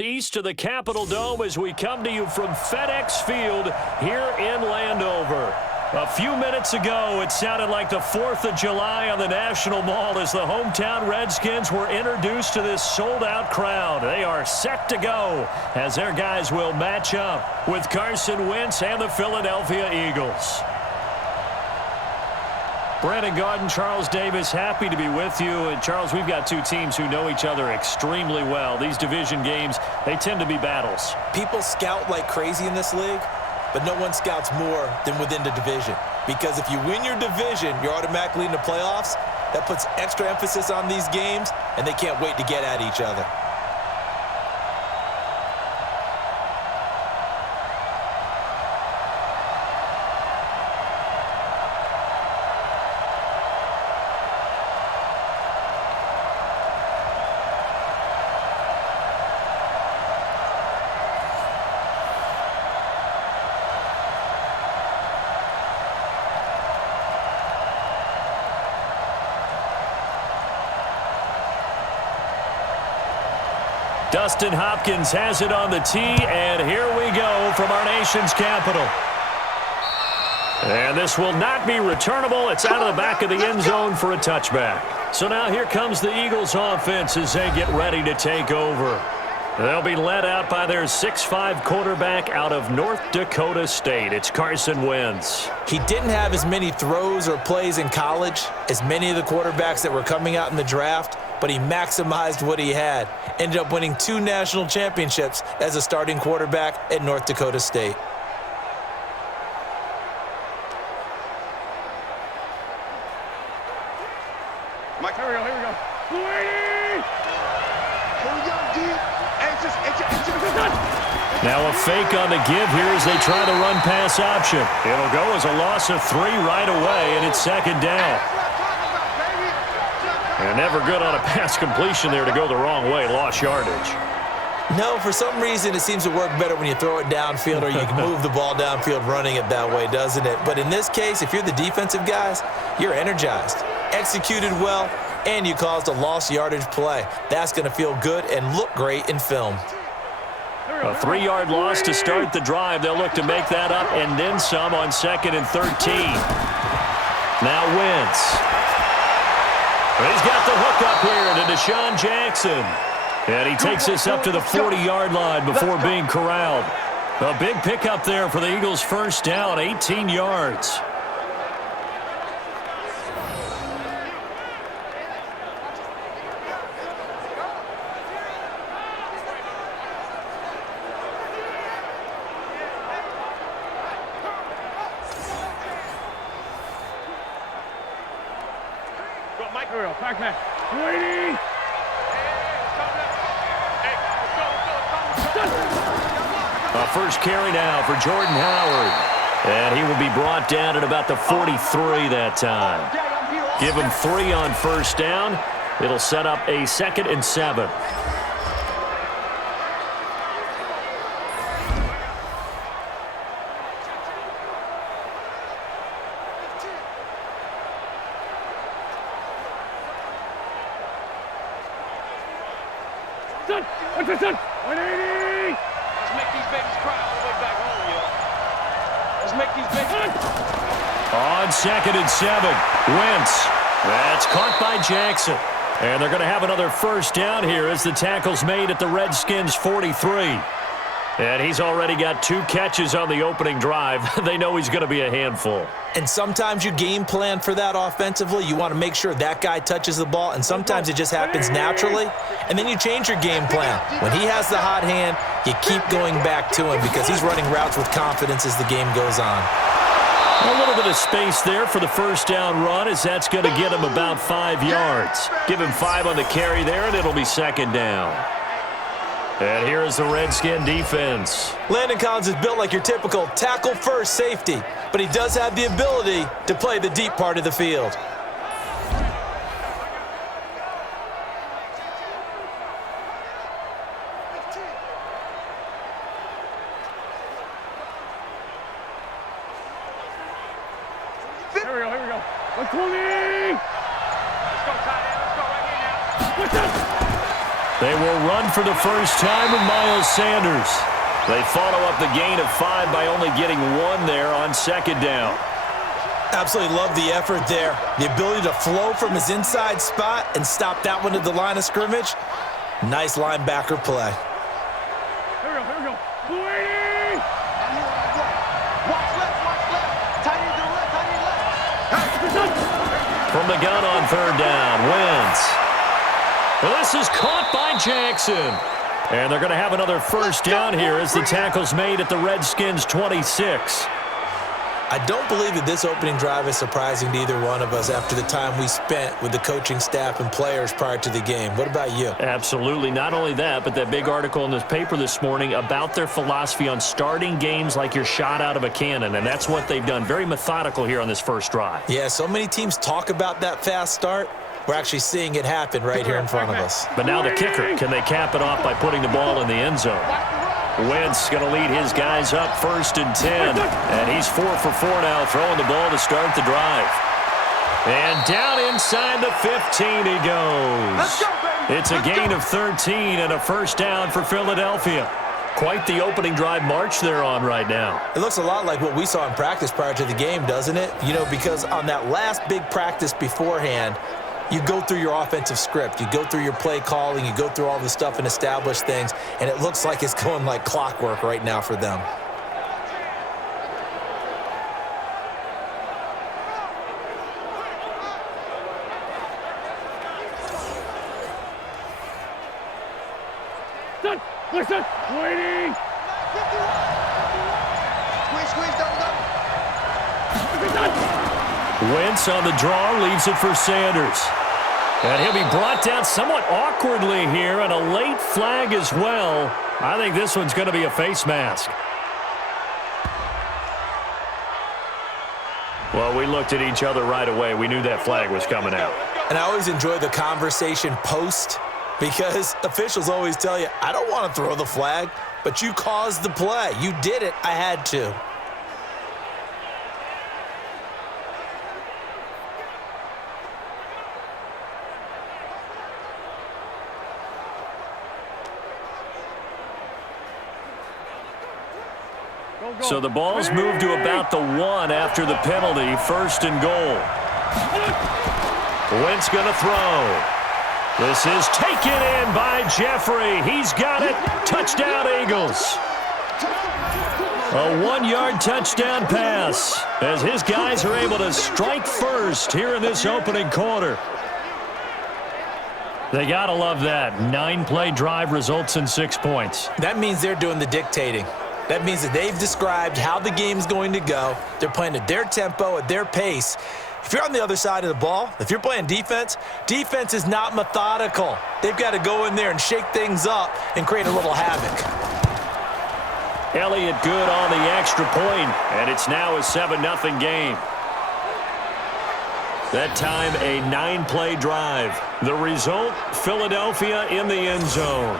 East to the Capitol Dome as we come to you from FedEx Field here in Landover. A few minutes ago, it sounded like the 4th of July on the National Mall as the hometown Redskins were introduced to this sold-out crowd. They are set to go as their guys will match up with Carson Wentz and the Philadelphia Eagles. Brandon Gaudin, Charles Davis, happy to be with you. And Charles, we've got two teams who know each other extremely well. These division games, they tend to be battles. People scout like crazy in this league, but no one scouts more than within the division. Because if you win your division, you're automatically in the playoffs. That puts extra emphasis on these games, and they can't wait to get at each other. Dustin Hopkins has it on the tee, and here we go from our nation's capital. And this will not be returnable. It's out of the back of the end zone for a touchback. So now here comes the Eagles offense as they get ready to take over. They'll be led out by their 6'5" quarterback out of North Dakota State. It's Carson Wentz. He didn't have as many throws or plays in college as many of the quarterbacks that were coming out in the draft, but he maximized what he had. Ended up winning 2 national championships as a starting quarterback at North Dakota State. Mike, here we go, here we go. Saweetie! Here we go, deep. Now a fake on the give here as they try the run-pass option. It'll go as a loss of 3 right away, and it's second down. And never good on a pass completion there to go the wrong way. Lost yardage. No, for some reason it seems to work better when you throw it downfield or you can move the ball downfield running it that way, doesn't it? But in this case, if you're the defensive guys, you're energized, executed well, and you caused a lost yardage play. That's going to feel good and look great in film. A 3-yard loss to start the drive. They'll look to make that up and then some on 2nd and 13. Now Wentz. He's got the hook up here to Deshaun Jackson. And he takes this up to the 40-yard line before being corralled. A big pickup there for the Eagles' first down, 18 yards. Saweetie! A first carry now for Jordan Howard. And he will be brought down at about the 43 that time. Give him 3 on first down. It'll set up a 2nd and 7. Done. 180! Let's make these babies cry all the way back home, yo. Let's make these babies On 2nd and 7, Wentz. That's caught by Jackson. And they're going to have another first down here as the tackle's made at the Redskins' 43. And he's already got 2 catches on the opening drive. They know he's going to be a handful. And sometimes you game plan for that offensively. You want to make sure that guy touches the ball, and sometimes it just happens naturally. And then you change your game plan. When he has the hot hand, you keep going back to him because he's running routes with confidence as the game goes on. A little bit of space there for the first down run as that's going to get him about 5 yards. Give him 5 on the carry there, and it'll be second down. And here is the Redskin defense. Landon Collins is built like your typical tackle-first safety, but he does have the ability to play the deep part of the field. Here we go. 120! Let's go, tight end. Let's go right here now. What's up? They will be brought down at about the 44 They will run for the first time with Miles Sanders. They follow up the gain of 5 by only getting 1 there on second down. Absolutely love the effort there. The ability to flow from his inside spot and stop that one at the line of scrimmage. Nice linebacker play. Here we go. Saweetie! Watch left. Tight end to the left, tight end left. From the gun on third down, Wentz. Well, this is caught by Jackson. And they're going to have another first down here as the tackle's made at the Redskins' 26. I don't believe that this opening drive is surprising to either one of us after the time we spent with the coaching staff and players prior to the game. What about you? Absolutely. Not only that, but that big article in this paper this morning about their philosophy on starting games like you're shot out of a cannon, and that's what they've done. Very methodical here on this first drive. Yeah, so many teams talk about that fast start. We're actually seeing it happen right here in front of us. But now the kicker. Can they cap it off by putting the ball in the end zone? Wentz going to lead his guys up 1st and 10. And he's 4 for 4 now, throwing the ball to start the drive. And down inside the 15 he goes. It's a gain of 13 and a first down for Philadelphia. Quite the opening drive march they're on right now. It looks a lot like what we saw in practice prior to the game, doesn't it? You know, because on that last big practice beforehand, you go through your offensive script. You go through your play calling. You go through all the stuff and establish things. And it looks like it's going like clockwork right now for them. Listen, waiting. Squeeze, double. Wentz on the draw, leaves it for Sanders. And he'll be brought down somewhat awkwardly here, and a late flag as well. I think this one's going to be a face mask. Well, we looked at each other right away. We knew that flag was coming out. And I always enjoy the conversation post, because officials always tell you, I don't want to throw the flag, but you caused the play. You did it. I had to. So the ball's moved to about the 1 after the penalty. 1st and goal. Wentz going to throw. This is taken in by Jeffrey. He's got it. Touchdown, Eagles. A 1-yard touchdown pass as his guys are able to strike first here in this opening quarter. They got to love that. 9-play drive results in 6 points. That means they're doing the dictating. That means that they've described how the game's going to go. They're playing at their tempo, at their pace. If you're on the other side of the ball, if you're playing defense, defense is not methodical. They've got to go in there and shake things up and create a little havoc. Elliott good on the extra point, and it's now a 7-0 game. That time, a 9-play drive. The result, Philadelphia in the end zone.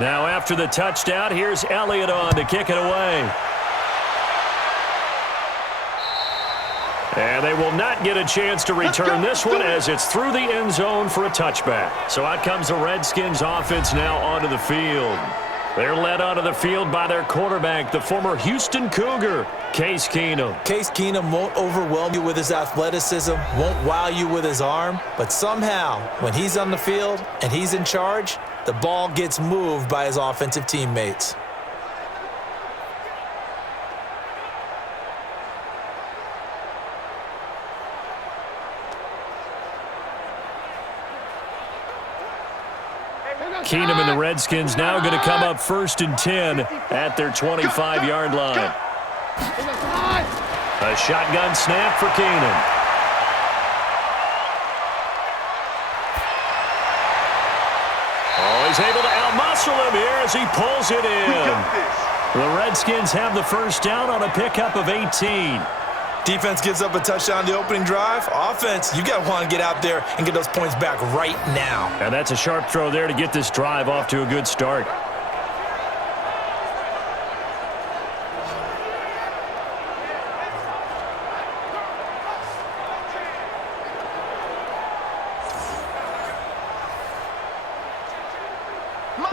Now after the touchdown, here's Elliott on to kick it away. And they will not get a chance to return this one as it's through the end zone for a touchback. So out comes the Redskins offense now onto the field. They're led onto the field by their quarterback, the former Houston Cougar, Case Keenum. Case Keenum won't overwhelm you with his athleticism, won't wow you with his arm, but somehow, when he's on the field and he's in charge, the ball gets moved by his offensive teammates. Keenum and the Redskins now going to come up 1st and 10 at their 25-yard line. A shotgun snap for Keenum. Oh, he's able to outmuscle him here as he pulls it in. The Redskins have the first down on a pickup of 18. Defense gives up a touchdown the opening drive. Offense, you got to want to get out there and get those points back right now. And that's a sharp throw there to get this drive off to a good start.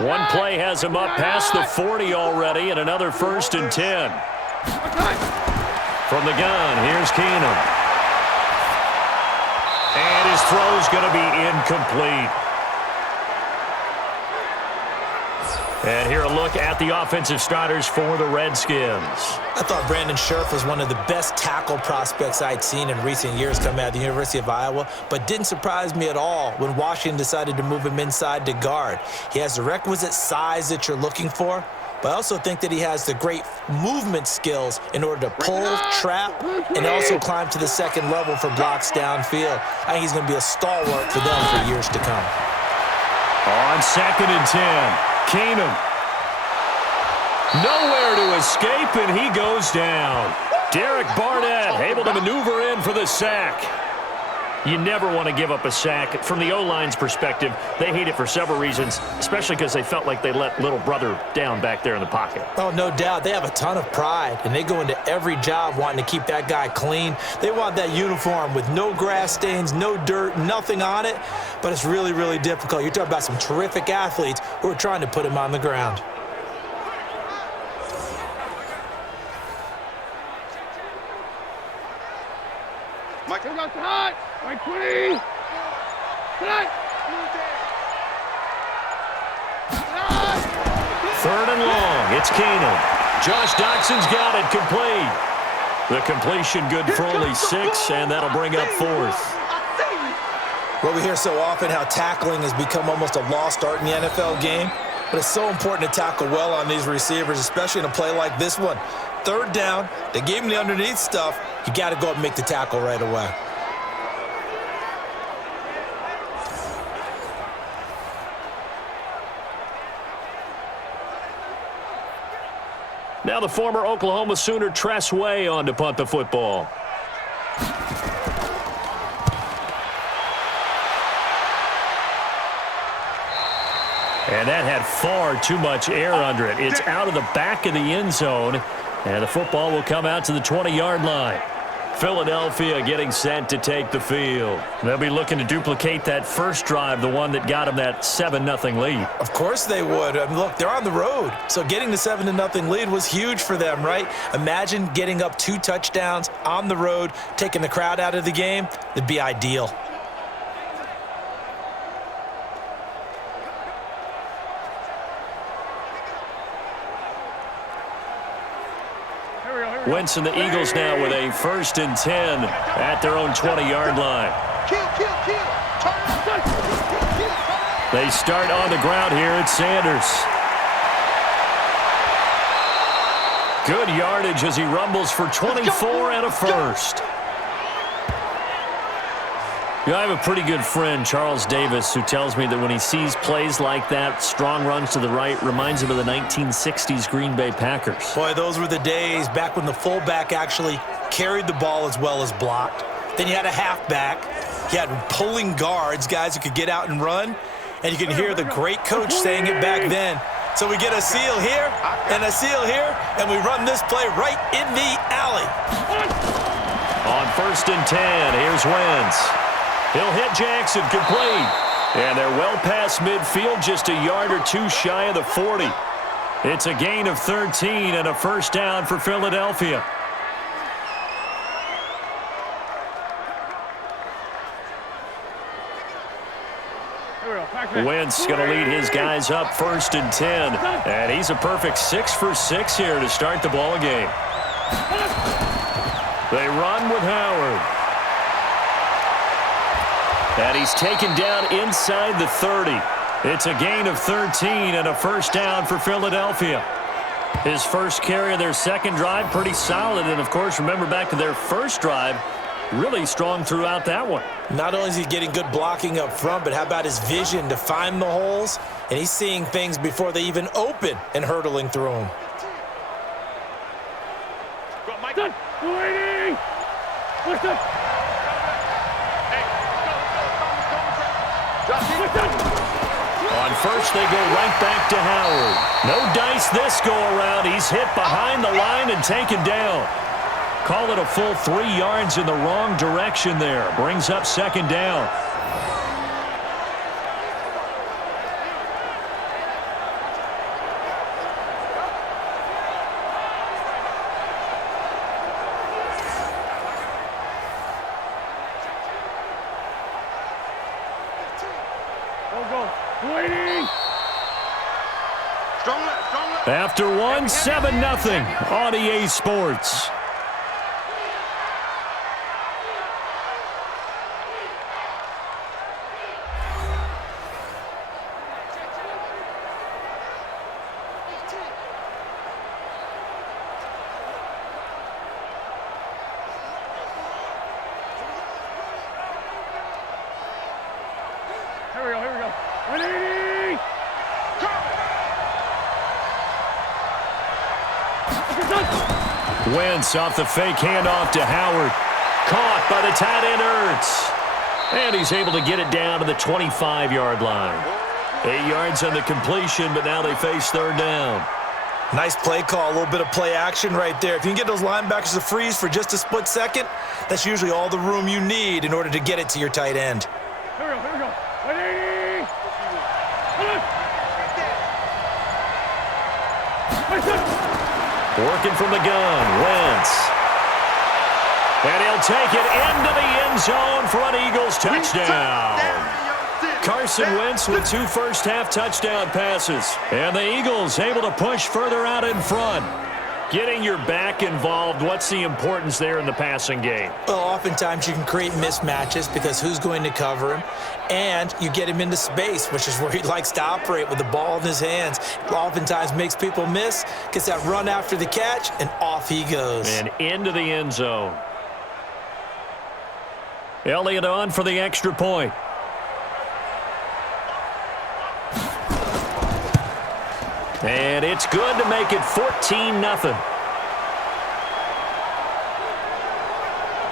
One play has him up past the 40 already, and another 1st and 10. From the gun, here's Keenum. And his throw's going to be incomplete. And here a look at the offensive starters for the Redskins. I thought Brandon Scherf was one of the best tackle prospects I'd seen in recent years coming out of the University of Iowa, but didn't surprise me at all when Washington decided to move him inside to guard. He has the requisite size that you're looking for, but I also think that he has the great movement skills in order to pull, trap, and also climb to the second level for blocks downfield. I think he's going to be a stalwart for them for years to come. On 2nd and 10. Keenum. Nowhere to escape, and he goes down. Derek Barnett able to maneuver in for the sack. You never want to give up a sack. From the O-line's perspective, they hate it for several reasons, especially because they felt like they let little brother down back there in the pocket. Oh, no doubt. They have a ton of pride, and they go into every job wanting to keep that guy clean. They want that uniform with no grass stains, no dirt, nothing on it, but it's really, really difficult. You're talking about some terrific athletes who are trying to put him on the ground. Mike, tonight. Mike, 20. Tonight. 3rd and long. It's Keenum. Josh Doxson's got it complete. The completion good for only 6, and that'll bring up 4th. Well, we hear so often how tackling has become almost a lost art in the NFL game, but it's so important to tackle well on these receivers, especially in a play like this one. 3rd down, they gave him the underneath stuff. You got to go up and make the tackle right away. Now the former Oklahoma Sooner Tress Way on to punt the football. And that had far too much air under it. It's out of the back of the end zone, and the football will come out to the 20-yard line. Philadelphia getting set to take the field. They'll be looking to duplicate that first drive, the one that got them that 7-0 lead. Of course they would. I mean, look, they're on the road, so getting the 7-0 lead was huge for them, right? Imagine getting up 2 touchdowns on the road, taking the crowd out of the game. It'd be ideal. Wentz and the Eagles now with a 1st and 10 at their own 20-yard line. They start on the ground here at Sanders. Good yardage as he rumbles for 24 and a 1st. You know, I have a pretty good friend, Charles Davis, who tells me that when he sees plays like that, strong runs to the right, reminds him of the 1960s Green Bay Packers. Boy, those were the days back when the fullback actually carried the ball as well as blocked. Then you had a halfback. You had pulling guards, guys who could get out and run. And you can hear the great coach saying it back then. So we get a seal here and a seal here, and we run this play right in the alley. On 1st and 10, here's Wentz. He'll hit Jackson complete. And they're well past midfield, just a yard or 2 shy of the 40. It's a gain of 13 and a 1st down for Philadelphia. Wentz going to lead his guys up 1st and 10. And he's a perfect 6 for 6 here to start the ball game. They run with Howard. And he's taken down inside the 30. It's a gain of 13 and a 1st down for Philadelphia. His first carry of their second drive, pretty solid. And, of course, remember back to their first drive, really strong throughout that one. Not only is he getting good blocking up front, but how about his vision to find the holes? And he's seeing things before they even open and hurdling through them. On first, they go right back to Howard. No dice this go-around. He's hit behind the line and taken down. Call it a full 3 yards in the wrong direction there. Brings up second down. After one, 7-0 on EA Sports. Here we go. 180! Wentz off the fake handoff to Howard. Caught by the tight end Ertz. And he's able to get it down to the 25-yard line. 8 yards on the completion, but now they face third down. Nice play call, a little bit of play action right there. If you can get those linebackers to freeze for just a split second, that's usually all the room you need in order to get it to your tight end. Here we go. 180! Working from the gun, Wentz. And he'll take it into the end zone for an Eagles touchdown. Carson Wentz with 2 first-half touchdown passes. And the Eagles able to push further out in front. Getting your back involved, what's the importance there in the passing game? Well, oftentimes you can create mismatches because who's going to cover him? And you get him into space, which is where he likes to operate with the ball in his hands. Oftentimes makes people miss, gets that run after the catch, and off he goes. And into the end zone. Elliott on for the extra point. And it's good to make it 14-0.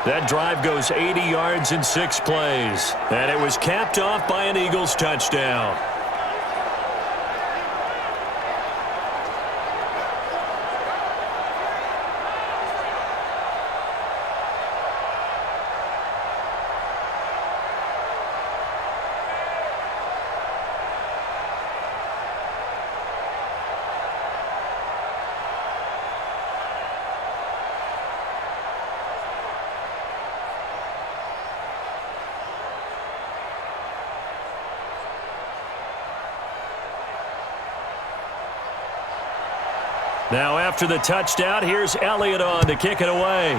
That drive goes 80 yards in 6 plays. And it was capped off by an Eagles touchdown. Now after the touchdown, here's Elliott on to kick it away.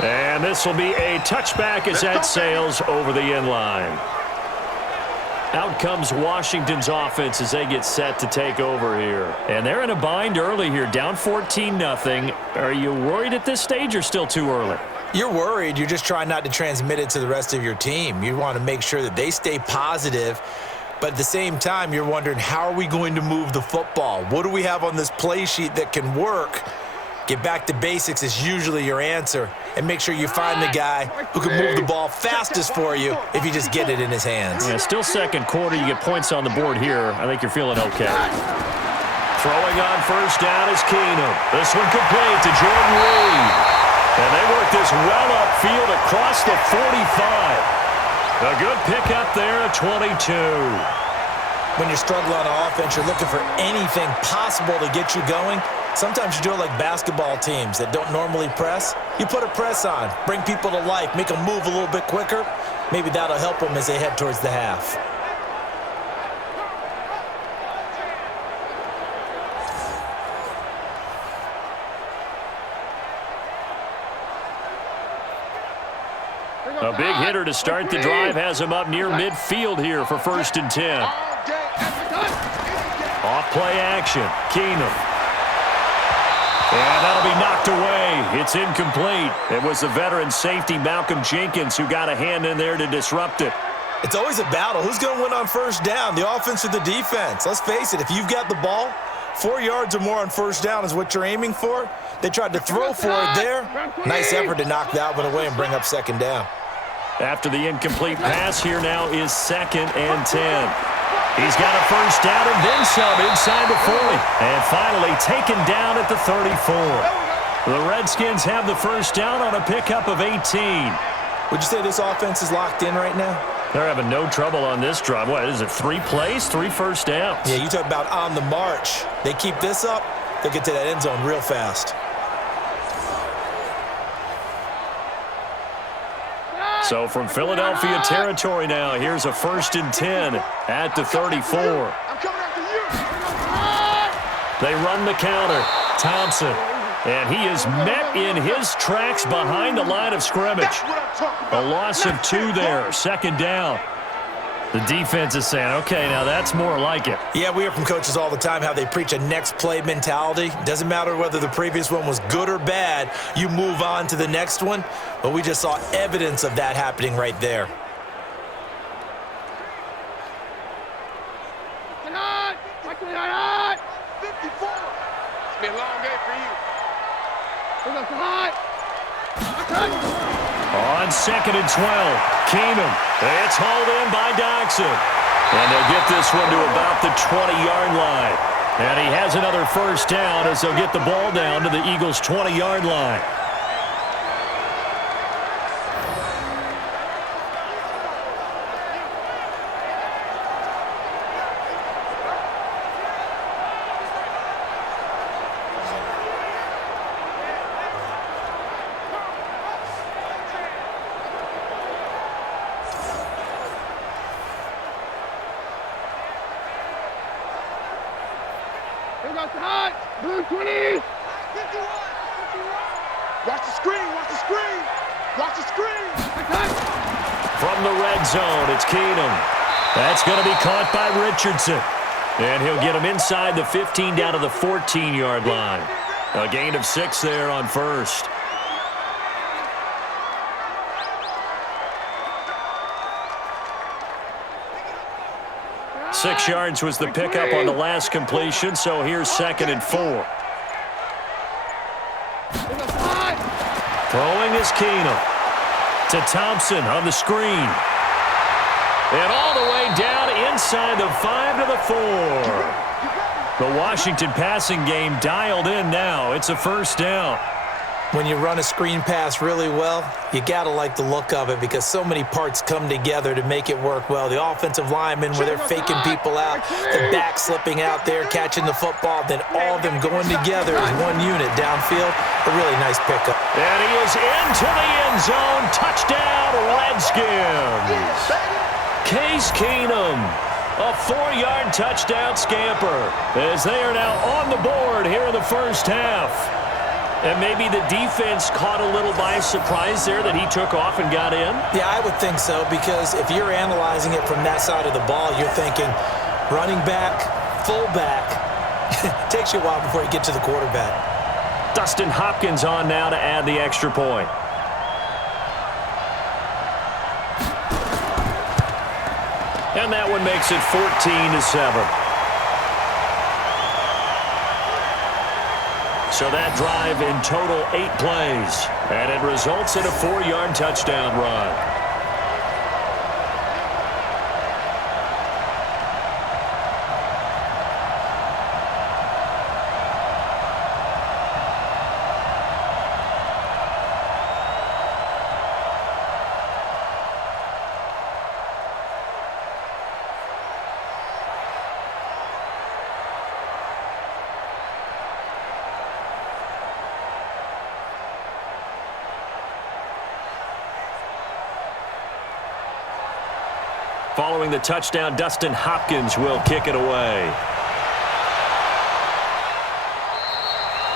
And this will be a touchback as that sails over the end line. Out comes Washington's offense as they get set to take over here. And they're in a bind early here, down 14-0. Are you worried at this stage or still too early? You're worried. You're just trying not to transmit it to the rest of your team. You want to make sure that they stay positive. But at the same time, you're wondering, how are we going to move the football? What do we have on this play sheet that can work? Get back to basics is usually your answer. And make sure you find the guy who can move the ball fastest for you if you just get it in his hands. Yeah, still second quarter. You get points on the board here. I think you're feeling okay. Throwing on first down is Keenum. This one complete to Jordan Reed. And they work this well upfield across the 45. A good pickup there at 22. When you're struggling on offense, you're looking for anything possible to get you going. Sometimes you do it like basketball teams that don't normally press. You put a press on, bring people to life, make them move a little bit quicker. Maybe that'll help them as they head towards the half. A big hitter to start the drive has him up near midfield here for 1st and 10. Off play action. Keenum. And that'll be knocked away. It's incomplete. It was the veteran safety Malcolm Jenkins who got a hand in there to disrupt it. It's always a battle. Who's going to win on first down, the offense or the defense? Let's face it, if you've got the ball, 4 yards or more on first down is what you're aiming for. They tried to throw for it there. Nice effort to knock that one away and bring up second down. After the incomplete pass, here now is 2nd and 10. He's got a first down and then some inside the 40. And finally taken down at the 34. The Redskins have the first down on a pickup of 18. Would you say this offense is locked in right now? They're having no trouble on this drive. What is it, 3 plays, 3 first downs? Yeah, you talk about on the march. They keep this up, they'll get to that end zone real fast. So from Philadelphia territory now, here's a 1st and 10 at the 34. I'm coming after you. They run the counter. Thompson. And he is met in his tracks behind the line of scrimmage. That's what I'm talking about. A loss of 2 there. 2nd down. The defense is saying, okay, now that's more like it. Yeah, we hear from coaches all the time how they preach a next play mentality. Doesn't matter whether the previous one was good or bad, you move on to the next one. But we just saw evidence of that happening right there. Tonight, 54. It's been a long day for you. On 2nd and 12, Keenum. It's hauled in by Dodson. And they'll get this one to about the 20-yard line. And he has another first down as they'll get the ball down to the Eagles' 20-yard line. Blue 20. Watch the screen, watch the screen. Watch the screen. From the red zone, it's Keenum. That's going to be caught by Richardson. And he'll get him inside the 15 down to the 14-yard line. A gain of 6 there on first. Six yards was the pickup on the last completion, so here's 2nd and 4. Throwing is Keenum to Thompson on the screen. And all the way down inside the 5 to the 4. The Washington passing game dialed in now. It's a first down. When you run a screen pass really well, you got to like the look of it because so many parts come together to make it work well. The offensive linemen, where they're faking people out, the back slipping out there, catching the football, then all of them going together as one unit downfield. A really nice pickup. And he is into the end zone. Touchdown, Redskins. Case Keenum, a 4-yard touchdown scamper as they are now on the board here in the first half. And maybe the defense caught a little by surprise there that he took off and got in? Yeah, I would think so, because if you're analyzing it from that side of the ball, you're thinking running back, fullback. It takes you a while before you get to the quarterback. Dustin Hopkins on now to add the extra point. And that one makes it 14-7. So that drive in total 8 plays, and it results in a 4-yard touchdown run. Following the touchdown, Dustin Hopkins will kick it away.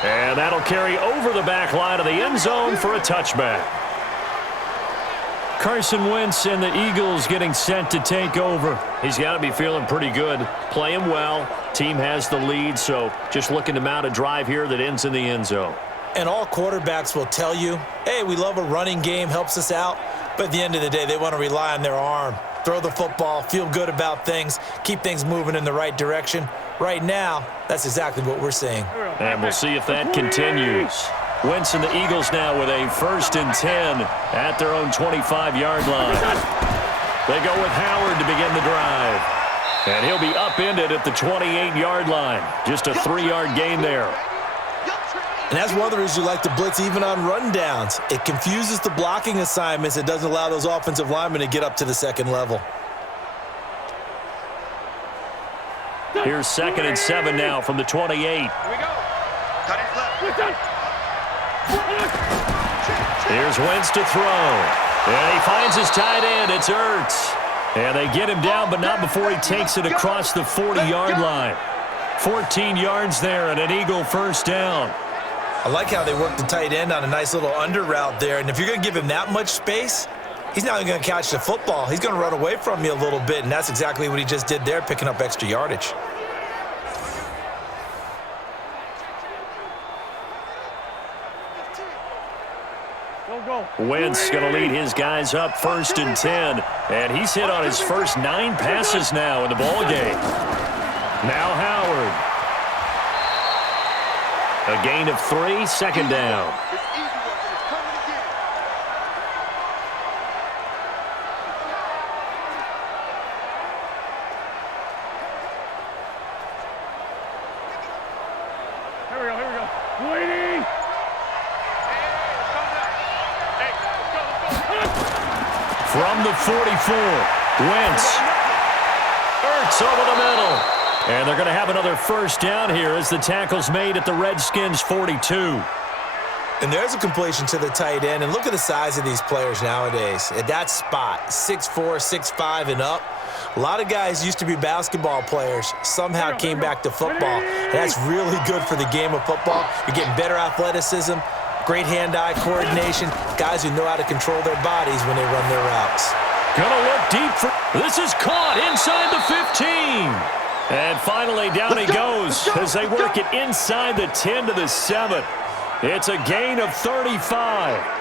And that'll carry over the back line of the end zone for a touchback. Carson Wentz and the Eagles getting set to take over. He's got to be feeling pretty good. Playing well. Team has the lead, so just looking to mount a drive here that ends in the end zone. And all quarterbacks will tell you, hey, we love a running game, helps us out. But at the end of the day, they want to rely on their arm. Throw the football, feel good about things, keep things moving in the right direction. Right now, that's exactly what we're seeing. And we'll see if that continues. Wentz and the Eagles now with a 1st and 10 at their own 25-yard line. They go with Howard to begin the drive. And he'll be upended at the 28-yard line. Just a 3-yard gain there. And that's one of the reasons you like to blitz even on rundowns. It confuses the blocking assignments. It doesn't allow those offensive linemen to get up to the second level. Here's 2nd and 7 now from the 28. Here we go. Cut it left. Here's Wentz to throw. And he finds his tight end. It's Ertz. And they get him down, but not before he takes it across the 40-yard line. 14 yards there and an Eagle 1st down. I like how they work the tight end on a nice little under route there. And if you're going to give him that much space, he's not even going to catch the football. He's going to run away from you a little bit, and that's exactly what he just did there, picking up extra yardage. Wentz going to lead his guys up 1st and 10. And he's hit on his first 9 passes now in the ball game. Now Howard. A gain of 3, 2nd down. Here we go. Waiting. From the 44, Wentz. Ertz over the middle. And they're going to have another 1st down here as the tackle's made at the Redskins 42. And there's a completion to the tight end. And look at the size of these players nowadays. At that spot, 6'4", 6'5", and up. A lot of guys used to be basketball players, somehow came back to football. And that's really good for the game of football. You're getting better athleticism, great hand-eye coordination, guys who know how to control their bodies when they run their routes. Gonna look deep for... This is caught inside the 15. And finally, down he goes as they work it inside the 10 to the 7. It's a gain of 35.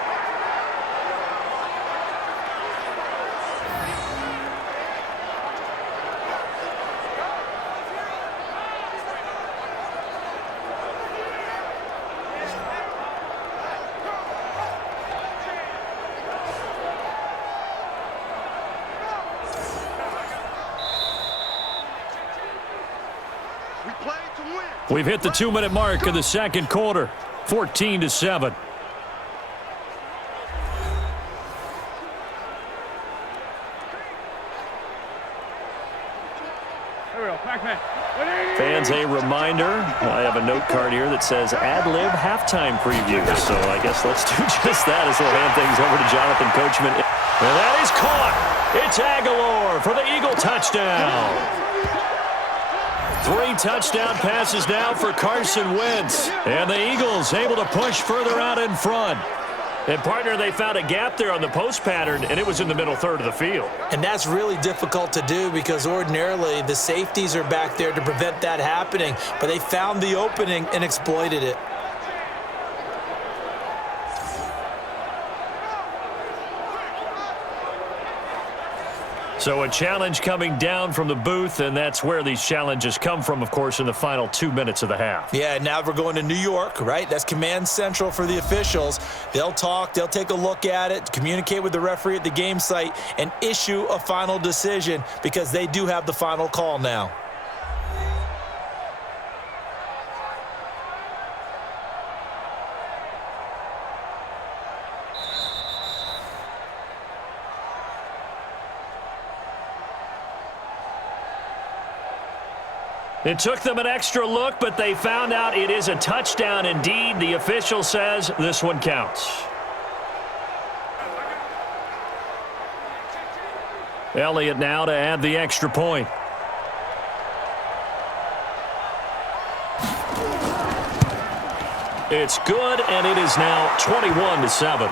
We've hit the 2-minute mark of the 2nd quarter, 14-7. Fans, a reminder, I have a note card here that says ad-lib halftime preview. So I guess let's do just that as we'll hand things over to Jonathan Coachman. And that is caught. It's Aguilar for the Eagle touchdown. 3 touchdown passes now for Carson Wentz. And the Eagles able to push further out in front. And, partner, they found a gap there on the post pattern, and it was in the middle third of the field. And that's really difficult to do because ordinarily the safeties are back there to prevent that happening. But they found the opening and exploited it. So a challenge coming down from the booth, and that's where these challenges come from, of course, in the final 2 minutes of the half. Yeah, now we're going to New York, right? That's command central for the officials. They'll talk, they'll take a look at it, communicate with the referee at the game site, and issue a final decision because they do have the final call now. It took them an extra look, but they found out it is a touchdown indeed. The official says this one counts. Elliott now to add the extra point. It's good, and it is now 21-7.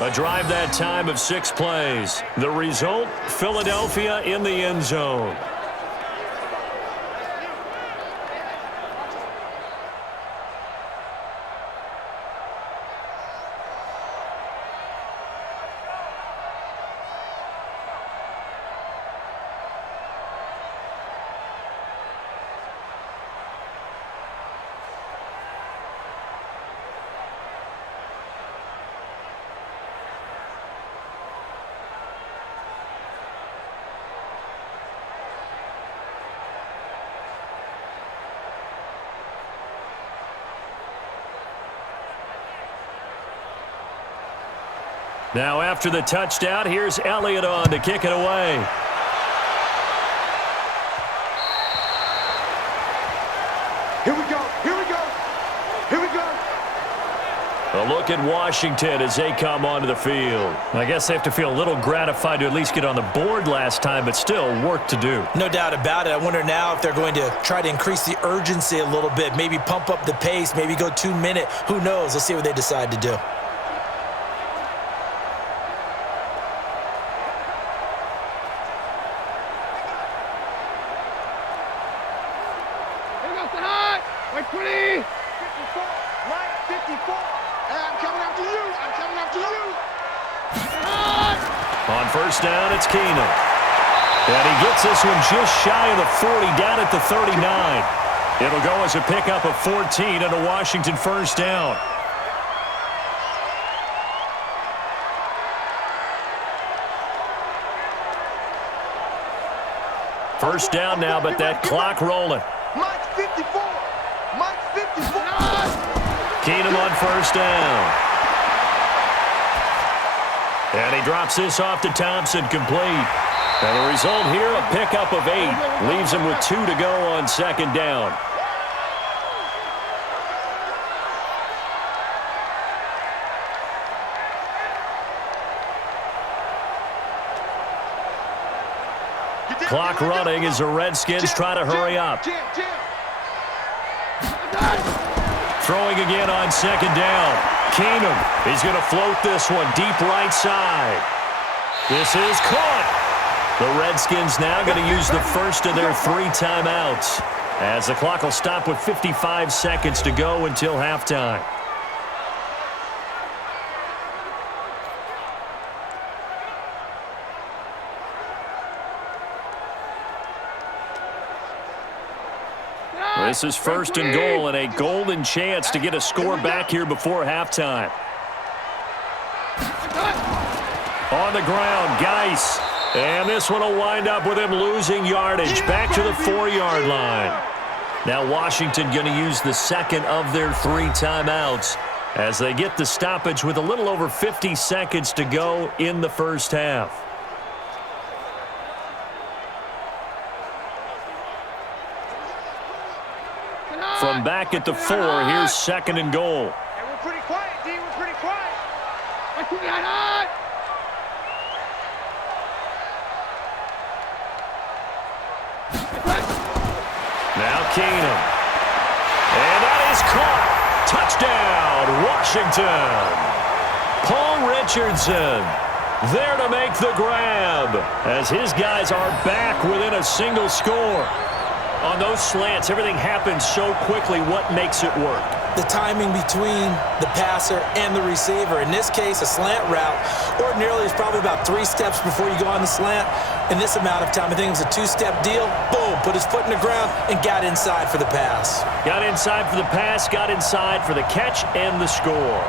A drive that time of 6 plays. The result, Philadelphia in the end zone. Now after the touchdown, here's Elliott on to kick it away. Here we go. Here we go. Here we go. A look at Washington as they come onto the field. I guess they have to feel a little gratified to at least get on the board last time, but still work to do. No doubt about it. I wonder now if they're going to try to increase the urgency a little bit, maybe pump up the pace, maybe go 2 minute. Who knows? Let's see what they decide to do. On first down, it's Keenum. And he gets this one just shy of the 40, down at the 39. It'll go as a pickup of 14 and a Washington first down. First down now, but that clock rolling. Mike 54. Mike 54. Keenum on first down. And he drops this off to Thompson, complete. And the result here, a pickup of 8. Leaves him with 2 to go on second down. Clock running as the Redskins try to hurry up. Throwing again on second down. Keenum, he's going to float this one deep right side. This is caught. The Redskins now going to use the first of their 3 timeouts, as the clock will stop with 55 seconds to go until halftime. This is first and goal and a golden chance to get a score back here before halftime. On the ground, Geis. And this one will wind up with him losing yardage back to the 4-yard line. Now Washington going to use the second of their 3 timeouts as they get the stoppage with a little over 50 seconds to go in the first half. From back at the 4, here's second and goal. Hey, we're pretty quiet, D. We're pretty quiet. Now Keenum. And that is caught. Touchdown, Washington. Paul Richardson there to make the grab as his guys are back within a single score. On those slants, everything happens so quickly. What makes it work? The timing between the passer and the receiver. In this case, a slant route ordinarily is probably about 3 steps before you go on the slant. In this amount of time, I think it was a 2-step deal. Boom, put his foot in the ground and got inside for the pass. Got inside for the pass, got inside for the catch and the score.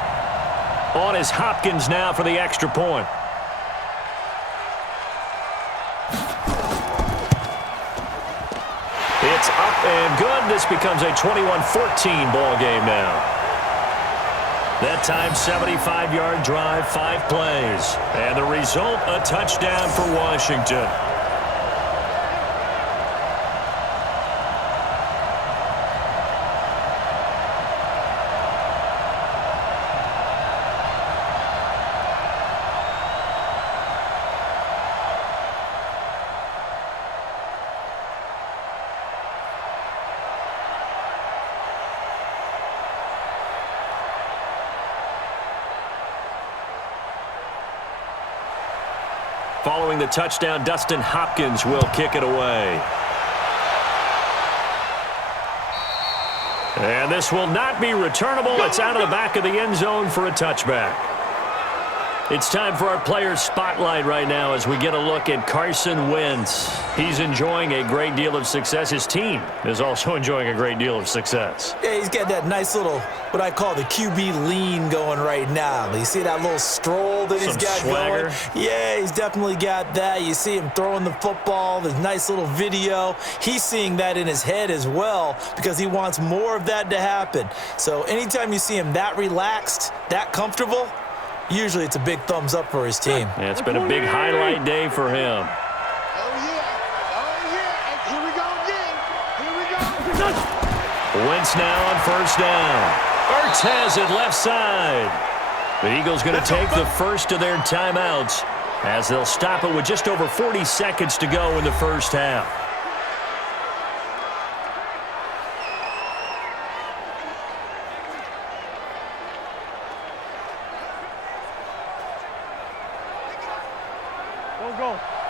On is Hopkins now for the extra point. It's up and good. This becomes a 21-14 ball game now. That time, 75-yard drive, 5 plays. And the result, a touchdown for Washington. Following the touchdown, Dustin Hopkins will kick it away. And this will not be returnable. It's out of the back of the end zone for a touchback. It's time for our players' spotlight right now as we get a look at Carson Wentz. He's enjoying a great deal of success. His team is also enjoying a great deal of success. Yeah, he's got that nice little, what I call the QB lean going right now. You see that little stroll that he's got swagger going? Yeah, he's definitely got that. You see him throwing the football, this nice little video. He's seeing that in his head as well because he wants more of that to happen. So anytime you see him that relaxed, that comfortable, usually it's a big thumbs up for his team. Yeah, it's been a big highlight day for him. Oh, yeah. Oh, yeah. And here we go again. Here we go. Wentz now on first down. Ertz has it left side. The Eagles going to take the first of their timeouts as they'll stop it with just over 40 seconds to go in the first half.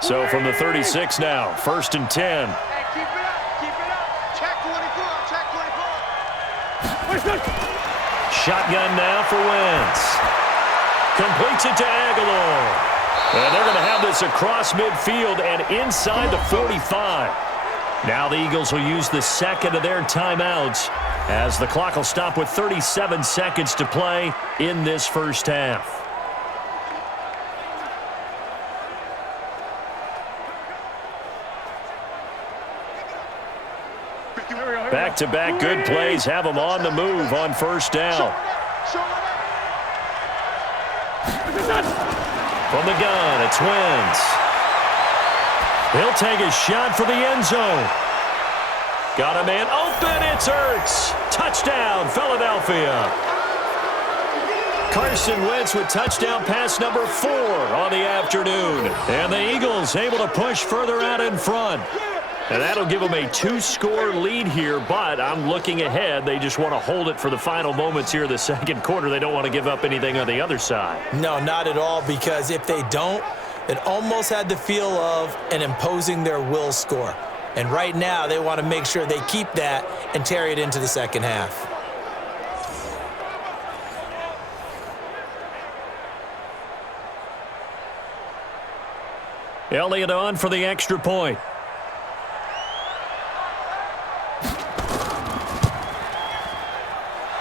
So from the 36 now, 1st and 10. Hey, keep it up. Keep it up. Check 24. Check 24. Shotgun now for Wentz. Completes it to Aguilar. And they're going to have this across midfield and inside the 45. Now the Eagles will use the second of their timeouts as the clock will stop with 37 seconds to play in this first half. Back-to-back good plays have them on the move on first down. From the gun, it's Wentz. He'll take a shot for the end zone. Got a man open, it's Ertz. Touchdown, Philadelphia. Carson Wentz with touchdown pass number 4 on the afternoon. And the Eagles able to push further out in front. And that'll give them a 2-score lead here, but I'm looking ahead. They just want to hold it for the final moments here of the second quarter. They don't want to give up anything on the other side. No, not at all, because if they don't, it almost had the feel of an imposing their will score. And right now, they want to make sure they keep that and carry it into the second half. Elliott on for the extra point.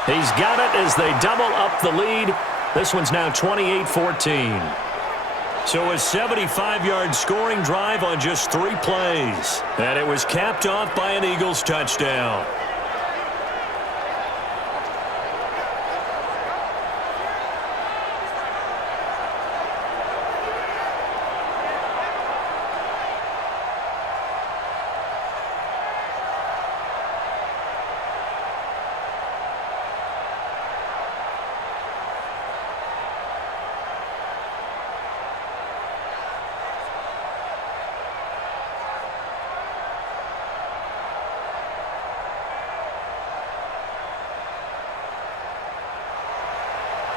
He's got it as they double up the lead. This one's now 28-14. So a 75-yard scoring drive on just 3 plays. And it was capped off by an Eagles touchdown.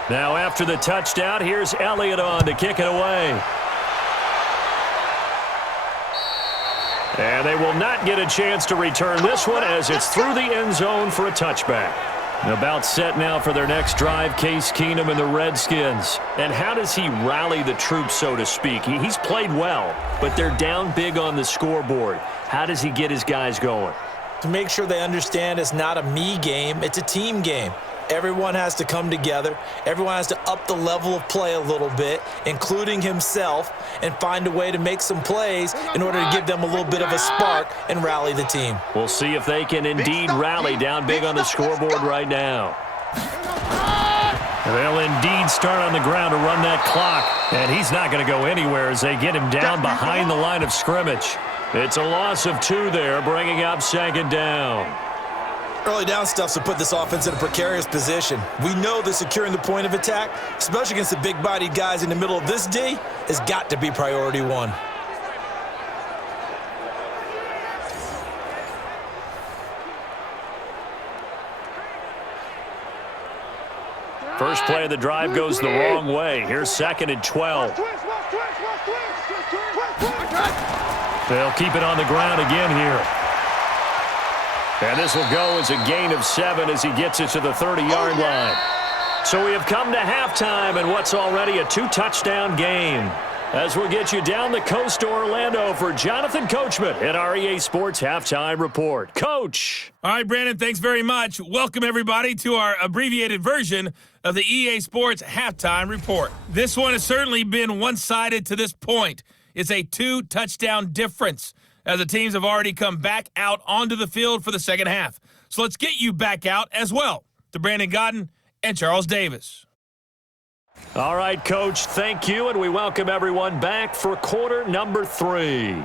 Now after the touchdown, here's Elliott on to kick it away. And they will not get a chance to return this one as it's through the end zone for a touchback. About set now for their next drive, Case Keenum and the Redskins. And how does he rally the troops, so to speak? He's played well, but they're down big on the scoreboard. How does he get his guys going? To make sure they understand it's not a me game, it's a team game. Everyone has to come together. Everyone has to up the level of play a little bit, including himself, and find a way to make some plays in order to give them a little bit of a spark and rally the team. We'll see if they can indeed rally down big on the scoreboard right now. They'll indeed start on the ground to run that clock, and he's not going to go anywhere as they get him down behind the line of scrimmage. It's a loss of 2 there, bringing up second down. Early down stuff's to put this offense in a precarious position. We know that securing the point of attack, especially against the big-bodied guys in the middle of this D, has got to be priority 1. First play of the drive goes the wrong way. Here's 2nd and 12. They'll keep it on the ground again here. And this will go as a gain of 7 as he gets it to the 30-yard line. So we have come to halftime in what's already a 2-touchdown game. As we'll get you down the coast to Orlando for Jonathan Coachman at our EA Sports Halftime Report. Coach. All right, Brandon, thanks very much. Welcome, everybody, to our abbreviated version of the EA Sports Halftime Report. This one has certainly been one-sided to this point. It's a 2-touchdown difference as the teams have already come back out onto the field for the second half. So let's get you back out as well to Brandon Godden and Charles Davis. All right, Coach, thank you, and we welcome everyone back for quarter number 3.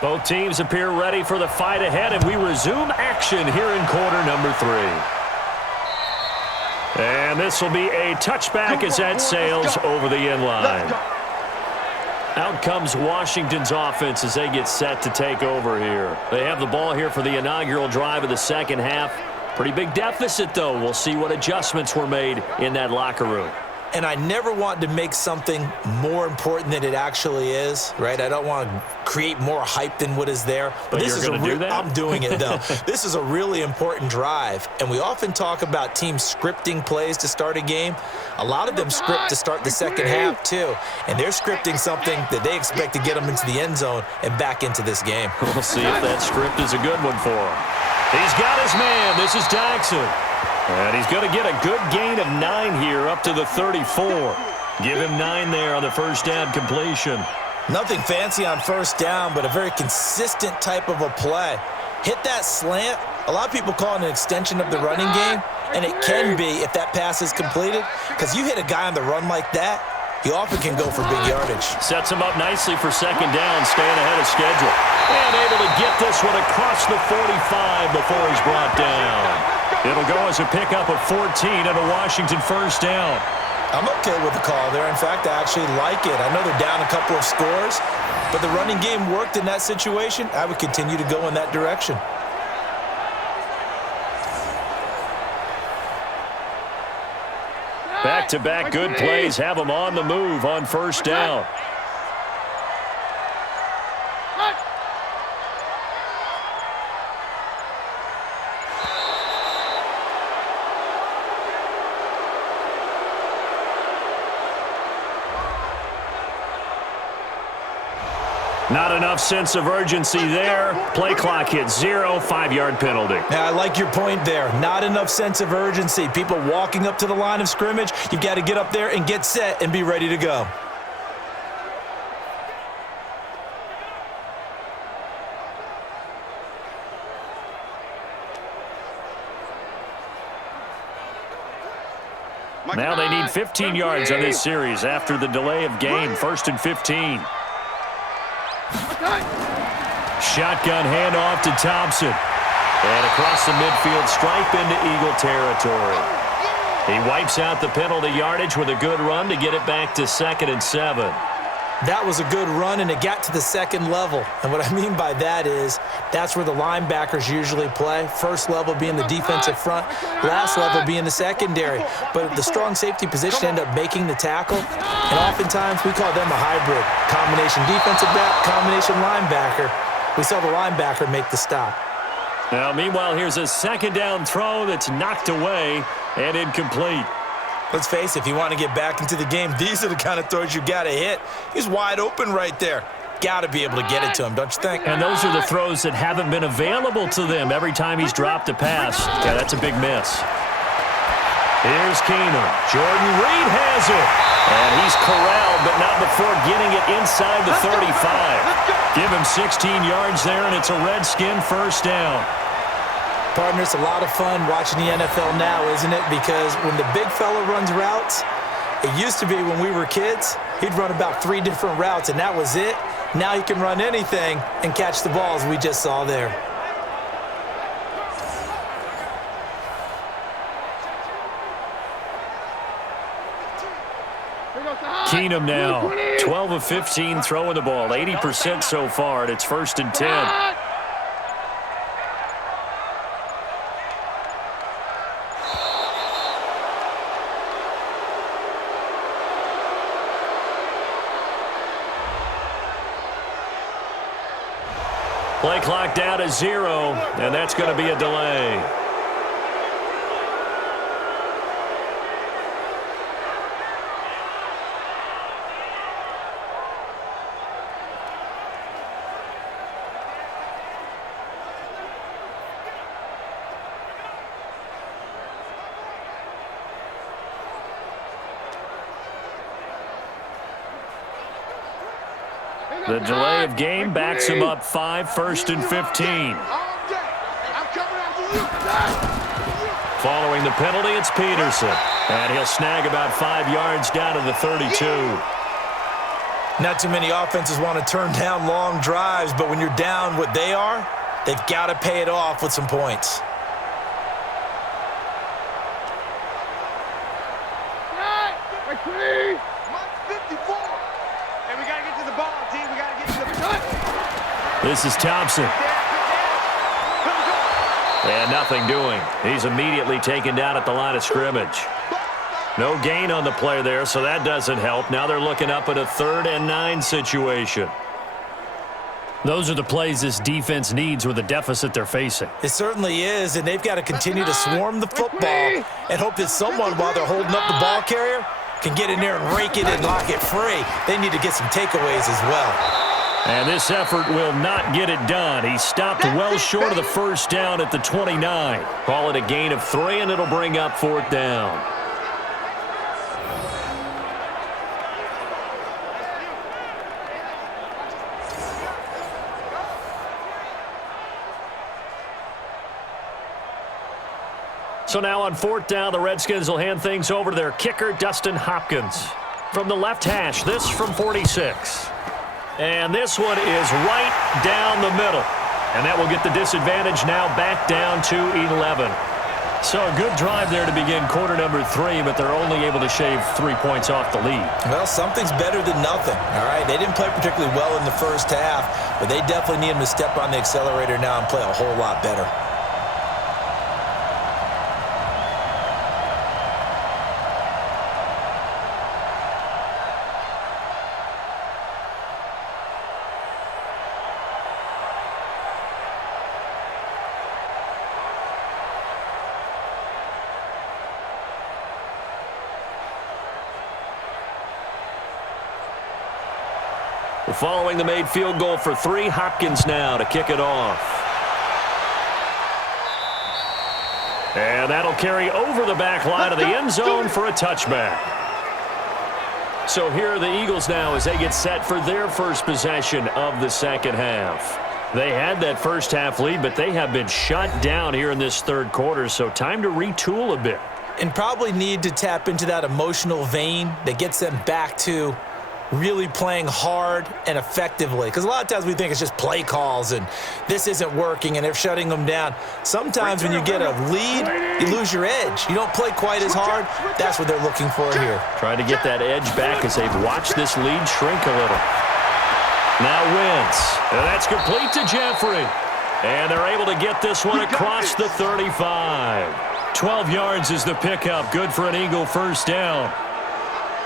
Both teams appear ready for the fight ahead, and we resume action here in quarter number 3. And this will be a touchback as that sails over the end line. Out comes Washington's offense as they get set to take over here. They have the ball here for the inaugural drive of the second half. Pretty big deficit, though. We'll see what adjustments were made in that locker room. And I never want to make something more important than it actually is, right? I don't want to create more hype than what is there. But this you're going to do that? I'm doing it, though. This is a really important drive. And we often talk about teams scripting plays to start a game. A lot of them script to start the second half, too. And they're scripting something that they expect to get them into the end zone and back into this game. We'll see if that script is a good one for him. He's got his man. This is Jackson. And he's going to get a good gain of 9 here up to the 34. Give him 9 there on the first down completion. Nothing fancy on first down, but a very consistent type of a play. Hit that slant. A lot of people call it an extension of the running game, and it can be if that pass is completed, because you hit a guy on the run like that, he often can go for big yardage. Sets him up nicely for second down, staying ahead of schedule. And able to get this one across the 45 before he's brought down. It'll go as a pickup of 14 and a Washington first down. I'm okay with the call there. In fact, I actually like it. I know they're down a couple of scores, but the running game worked in that situation. I would continue to go in that direction. Back-to-back good plays have them on the move on first down. Not enough sense of urgency there. Play clock hits 0, 5-yard penalty. Now, I like your point there. Not enough sense of urgency. People walking up to the line of scrimmage, you've got to get up there and get set and be ready to go. Now they need 15 yards on this series after the delay of game. 1st and 15. Shotgun handoff to Thompson. And across the midfield stripe into Eagle territory. He wipes out the penalty yardage with a good run to get it back to 2nd and 7. That was a good run, and it got to the second level. And what I mean by that is that's where the linebackers usually play. First level being the defensive front, last level being the secondary. But the strong safety position ended up making the tackle, and oftentimes we call them a hybrid. Combination defensive back, combination linebacker. We saw the linebacker make the stop. Now, meanwhile, here's a second down throw that's knocked away and incomplete. Let's face it, if you want to get back into the game, these are the kind of throws you got to hit. He's wide open right there. Got to be able to get it to him, don't you think? And those are the throws that haven't been available to them every time he's dropped a pass. Yeah, that's a big miss. Here's Keenum. Jordan Reed has it. And he's corralled, but not before getting it inside the 35. Give him 16 yards there, and it's a Redskin first down. Partner, it's a lot of fun watching the NFL now, isn't it? Because when the big fella runs routes, it used to be when we were kids, he'd run about 3 different routes, and that was it. Now he can run anything and catch the balls we just saw there. Keenum now, 12 of 15 throwing the ball, 80% so far, and it's 1st and 10. Play clock down to 0, and that's going to be a delay. The delay of game backs him up 5, 1st and 15. Following the penalty, it's Peterson. And he'll snag about 5 yards down to the 32. Not too many offenses want to turn down long drives, but when you're down what they are, they've got to pay it off with some points. This is Thompson. And nothing doing. He's immediately taken down at the line of scrimmage. No gain on the play there, so that doesn't help. Now they're looking up at a 3rd and 9 situation. Those are the plays this defense needs with the deficit they're facing. It certainly is, and they've got to continue to swarm the football and hope that someone, while they're holding up the ball carrier, can get in there and rake it and lock it free. They need to get some takeaways as well. And this effort will not get it done. He stopped well short of the first down at the 29. Call it a gain of 3, and it'll bring up 4th down. So now on 4th down, the Redskins will hand things over to their kicker, Dustin Hopkins. From the left hash, this from 46. And this one is right down the middle. And that will get the disadvantage now back down to 11. So a good drive there to begin quarter number 3, but they're only able to shave 3 points off the lead. Well, something's better than nothing, all right? They didn't play particularly well in the first half, but they definitely need them to step on the accelerator now and play a whole lot better. Following the made field goal for 3, Hopkins now to kick it off. And that'll carry over the back line of the end zone for a touchback. So here are the Eagles now as they get set for their first possession of the second half. They had that first half lead, but they have been shut down here in this 3rd quarter, so time to retool a bit. And probably need to tap into that emotional vein that gets them back to really playing hard and effectively. Because a lot of times we think it's just play calls and this isn't working and they're shutting them down. Sometimes when you get a lead, you lose your edge. You don't play quite as hard. That's what they're looking for here. Trying to get that edge back as they've watched this lead shrink a little. Now Wentz. And that's complete to Jeffrey. And they're able to get this one across the 35. 12 yards is the pickup. Good for an Eagle first down.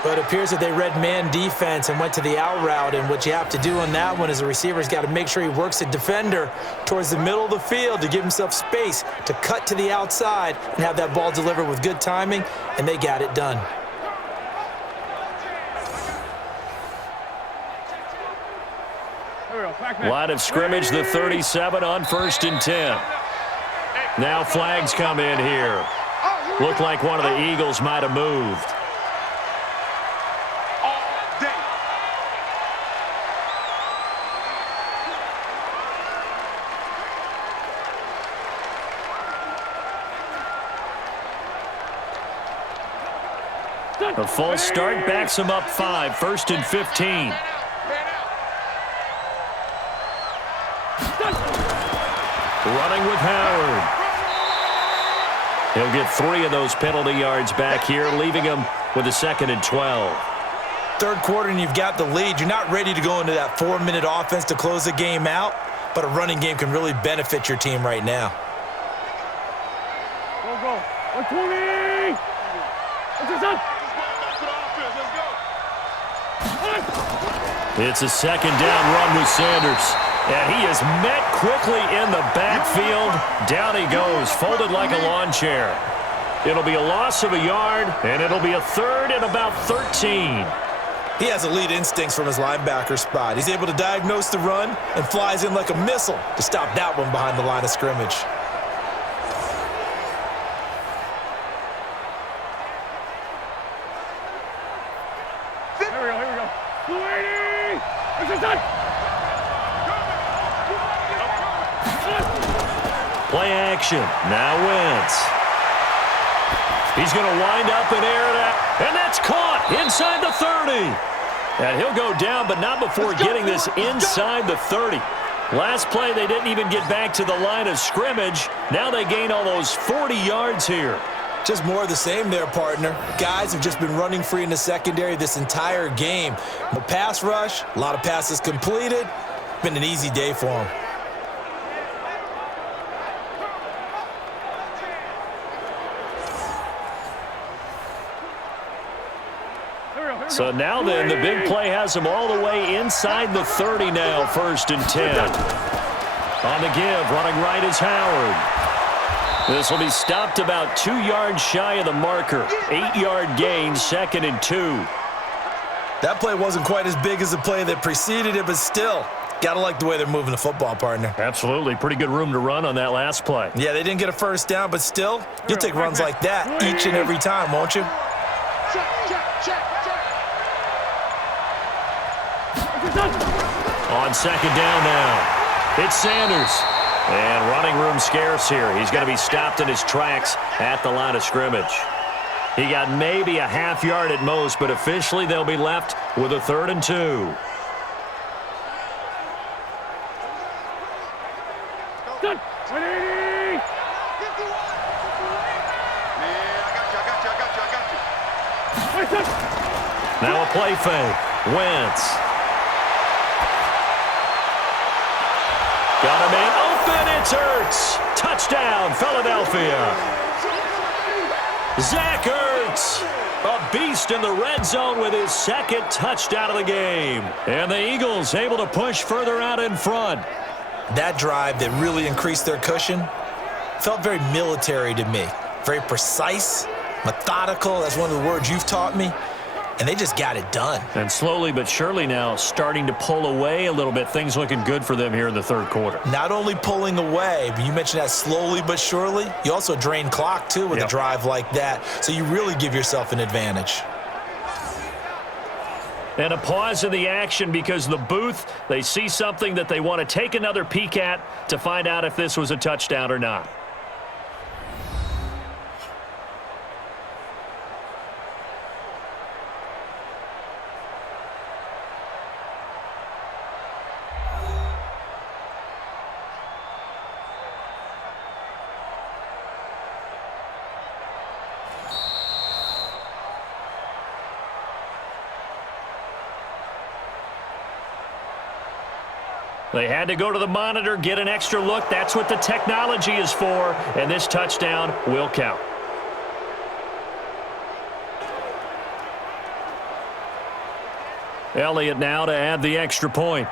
But it appears that they read man defense and went to the out route. And what you have to do on that one is the receiver's got to make sure he works the defender towards the middle of the field to give himself space to cut to the outside and have that ball delivered with good timing, and they got it done. Line of scrimmage, the 37 on 1st and 10. Now flags come in here. Looked like one of the Eagles might have moved. All day. A false start backs him up 5, 1st and 15. Running with Howard. He'll get 3 of those penalty yards back here, leaving him with a 2nd and 12. Third quarter and you've got the lead. You're not ready to go into that 4-minute offense to close the game out, but a running game can really benefit your team right now. Go. 120. Let's go. It's a 2nd down run with Sanders. And he is met quickly in the backfield. Down he goes, folded like a lawn chair. It'll be a loss of a yard, and it'll be a 3rd and about 13. He has elite instincts from his linebacker spot. He's able to diagnose the run and flies in like a missile to stop that one behind the line of scrimmage. Here we go. 280. This is done. Play action. Now Wentz. He's going to wind up and air it out. And that's caught inside the 30. And he'll go down, but not before getting this inside the 30. Last play, they didn't even get back to the line of scrimmage. Now they gain almost 40 yards here. Just more of the same there, partner. Guys have just been running free in the secondary this entire game. No pass rush, a lot of passes completed. Been an easy day for them. So now then, the big play has them all the way inside the 30 now, 1st and 10. On the give, running right is Howard. This will be stopped about 2 yards shy of the marker. 8-yard gain, 2nd and 2. That play wasn't quite as big as the play that preceded it, but still, gotta like the way they're moving the football, partner. Absolutely. Pretty good room to run on that last play. Yeah, they didn't get a 1st down, but still, you'll take runs like that each and every time, won't you? Check. On 2nd down now, it's Sanders. And running room scarce here. He's going to be stopped in his tracks at the line of scrimmage. He got maybe a half yard at most, but officially they'll be left with a 3rd and 2. Done. 180. I got you. Now a play fake. Wentz. Got a man open. It's Ertz. Touchdown, Philadelphia. Zach Ertz, a beast in the red zone with his 2nd touchdown of the game. And the Eagles able to push further out in front. That drive that really increased their cushion felt very military to me. Very precise, methodical. That's one of the words you've taught me. And they just got it done. And slowly but surely now starting to pull away a little bit. Things looking good for them here in the 3rd quarter. Not only pulling away, but you mentioned that slowly but surely. You also drain clock, too, with a drive like that. So you really give yourself an advantage. And a pause in the action because the booth, they see something that they want to take another peek at to find out if this was a touchdown or not. They had to go to the monitor, get an extra look. That's what the technology is for, and this touchdown will count. Elliott now to add the extra point.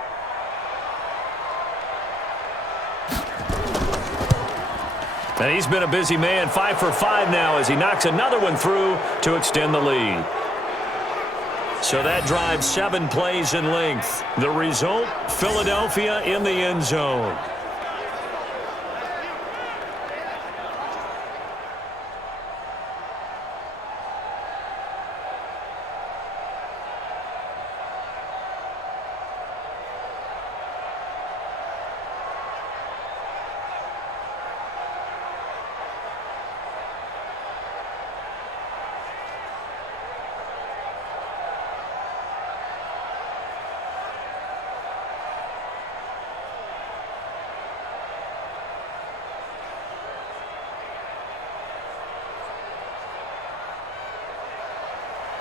And he's been a busy man, 5 for 5 now as he knocks another one through to extend the lead. So that drives 7 plays in length. The result, Philadelphia in the end zone.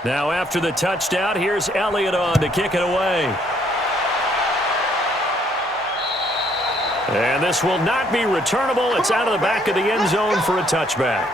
Now after the touchdown, here's Elliott on to kick it away. And this will not be returnable. It's out of the back of the end zone for a touchback.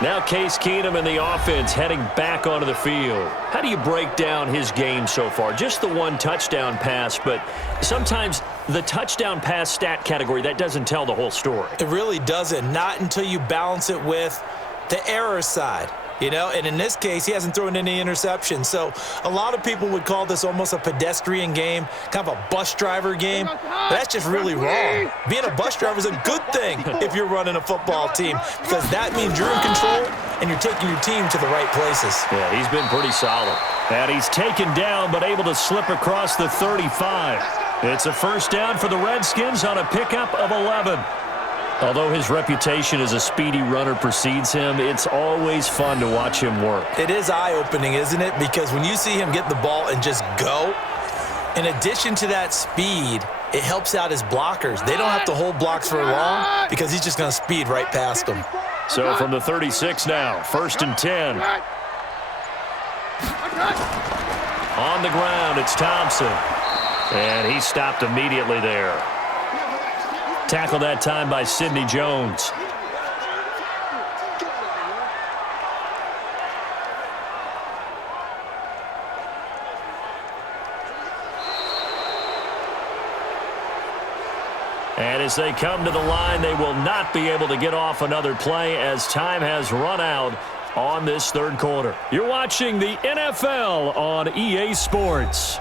Now Case Keenum and the offense heading back onto the field. How do you break down his game so far? Just the one touchdown pass, but sometimes the touchdown pass stat category, that doesn't tell the whole story. It really doesn't, not until you balance it with the error side. You know, and in this case, he hasn't thrown any interceptions. So a lot of people would call this almost a pedestrian game, kind of a bus driver game. But that's just really wrong. Being a bus driver is a good thing if you're running a football team, because that means you're in control and you're taking your team to the right places. Yeah, he's been pretty solid. And he's taken down but able to slip across the 35. It's a first down for the Redskins on a pickup of 11. Although his reputation as a speedy runner precedes him, it's always fun to watch him work. It is eye-opening, isn't it? Because when you see him get the ball and just go, in addition to that speed, it helps out his blockers. They don't have to hold blocks for long because he's just going to speed right past them. So from the 36 now, 1st and 10. On the ground, it's Thompson. And he stopped immediately there. Tackled that time by Sidney Jones. And as they come to the line, they will not be able to get off another play as time has run out on this third quarter. You're watching the NFL on EA Sports.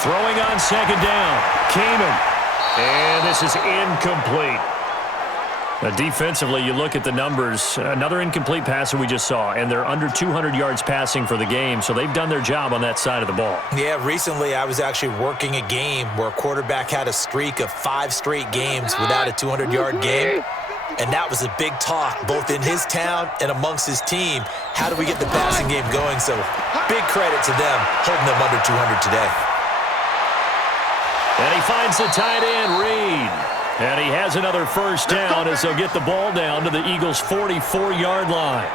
Throwing on second down, Keenum. And this is incomplete. Defensively, you look at the numbers. Another incomplete passer we just saw, and they're under 200 yards passing for the game, so they've done their job on that side of the ball. Yeah, recently I was actually working a game where a quarterback had a streak of 5 straight games without a 200-yard game. And that was a big talk, both in his town and amongst his team. How do we get the passing game going? So big credit to them holding them under 200 today. And he finds the tight end, Reed. And he has another first down as they'll get the ball down to the Eagles' 44-yard line.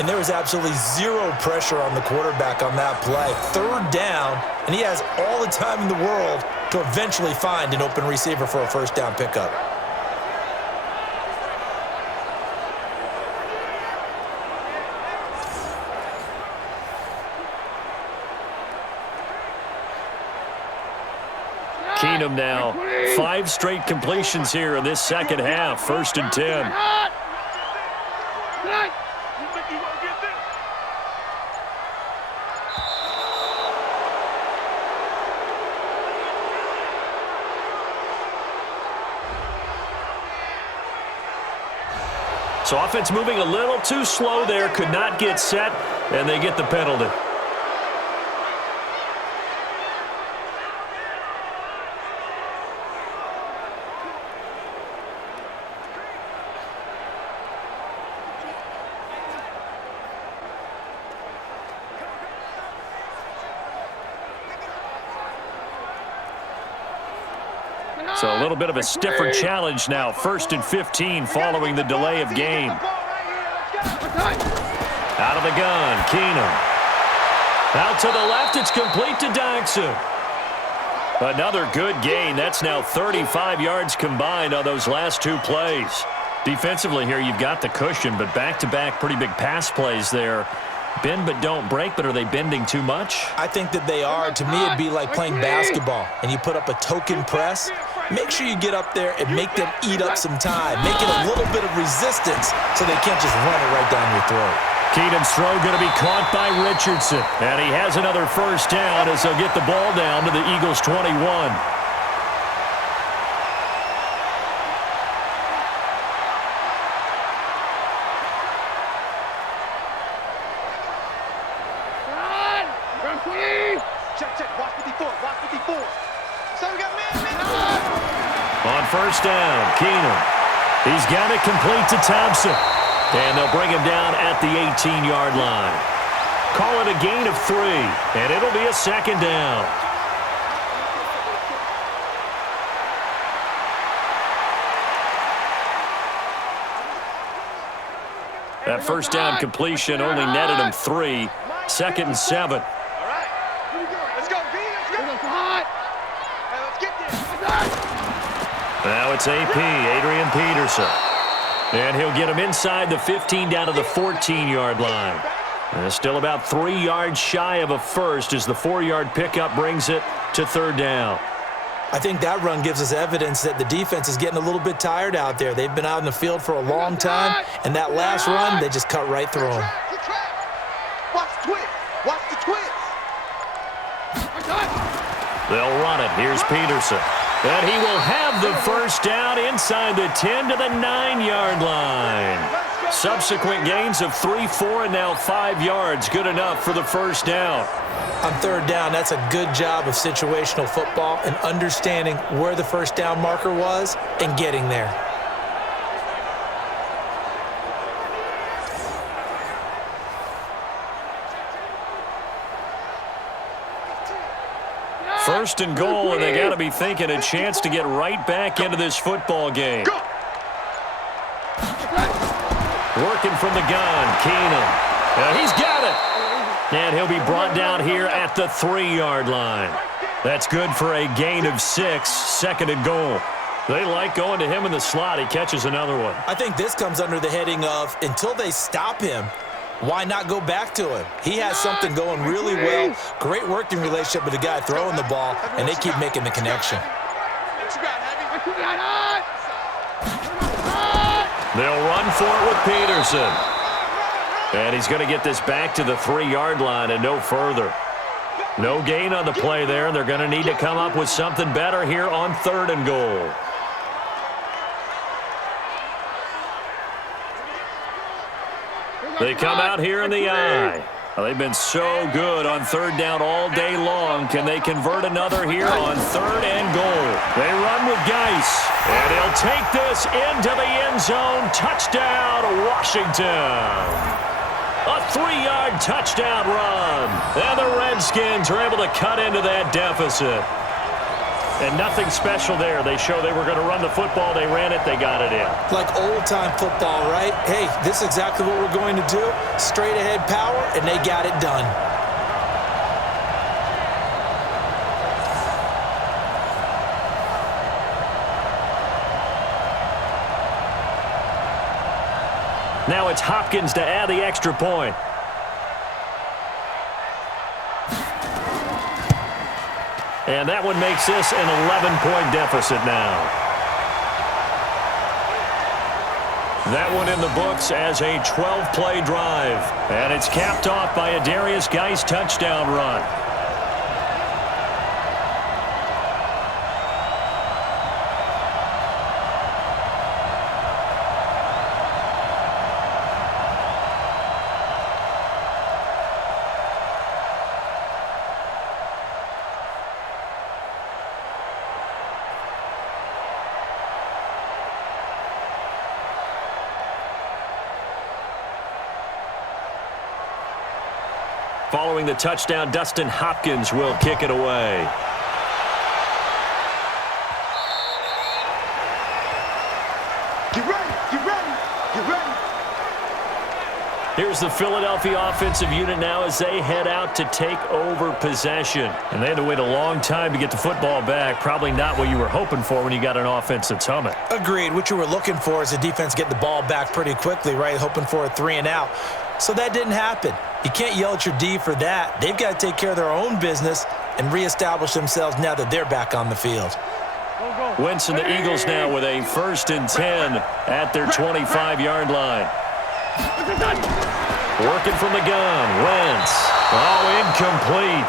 And there was absolutely zero pressure on the quarterback on that play. 3rd down, and he has all the time in the world to eventually find an open receiver for a first down pickup. Keenum now, 5 straight completions here in this second half. 1st and 10. So offense moving a little too slow there, could not get set, and they get the penalty. So a little bit of a stiffer challenge now. 1st and 15 following the delay of game. Out of the gun, Keenum. Out to the left, it's complete to Dodson. Another good gain. That's now 35 yards combined on those last 2 plays. Defensively here, you've got the cushion, but back-to-back pretty big pass plays there. Bend but don't break, but are they bending too much? I think that they are. To me, it'd be like playing basketball, and you put up a token press. Make sure you get up there and make them eat up some time. Make it a little bit of resistance so they can't just run it right down your throat. Keenum's throw going to be caught by Richardson. And he has another first down as they'll get the ball down to the Eagles' 21. On first down, Keenum. He's got it complete to Thompson. And they'll bring him down at the 18-yard line. Call it a gain of 3, and it'll be a second down. That first down completion only netted him 3. 2nd and 7. All right. Here we go. Let's go, B. Let's go. Let's hot. Hey, let's get this. Now it's AP, Adrian Peterson. And he'll get him inside the 15 down to the 14-yard line. And still about 3 yards shy of a first as the 4-yard pickup brings it to 3rd down. I think that run gives us evidence that the defense is getting a little bit tired out there. They've been out in the field for a long time, and that last run, they just cut right through them. Watch the twist. Watch the twist. They'll run it. Here's Peterson. And he will have the first down inside the 10 to the 9-yard line. Subsequent gains of 3, 4, and now 5 yards. Good enough for the first down. On 3rd down, that's a good job of situational football and understanding where the first down marker was and getting there. First and goal, and they got to be thinking a chance to get right back into this football game. Working from the gun, Keenum. He's got it. And he'll be brought down here at the 3-yard line. That's good for a gain of 6, 2nd and goal. They like going to him in the slot. He catches another one. I think this comes under the heading of until they stop him, why not go back to him? He has something going really well. Great working relationship with the guy throwing the ball, and they keep making the connection. They'll run for it with Peterson. And he's going to get this back to the 3-yard line and no further. No gain on the play there, and they're going to need to come up with something better here on 3rd and goal. They come out here in the eye. Well, they've been so good on 3rd down all day long. Can they convert another here on 3rd and goal? They run with Geis, and he'll take this into the end zone. Touchdown, Washington. A 3-yard touchdown run. And the Redskins are able to cut into that deficit. And nothing special there. They show they were going to run the football. They ran it. They got it in. Like old-time football, right? Hey, this is exactly what we're going to do. Straight-ahead power, and they got it done. Now it's Hopkins to add the extra point. And that one makes this an 11-point deficit now. That one in the books as a 12-play drive. And it's capped off by a Darius Geis touchdown run. Following the touchdown, Dustin Hopkins will kick it away. Get ready, get ready, get ready. Here's the Philadelphia offensive unit now as they head out to take over possession. And they had to wait a long time to get the football back. Probably not what you were hoping for when you got an offense that's humming. Agreed. What you were looking for is the defense get the ball back pretty quickly, right? Hoping for a 3 and out. So that didn't happen. You can't yell at your D for that. They've got to take care of their own business and reestablish themselves now that they're back on the field. Wentz and the Eagles now with a 1st and 10 at their 25-yard line. Working from the gun, Wentz. Oh, incomplete.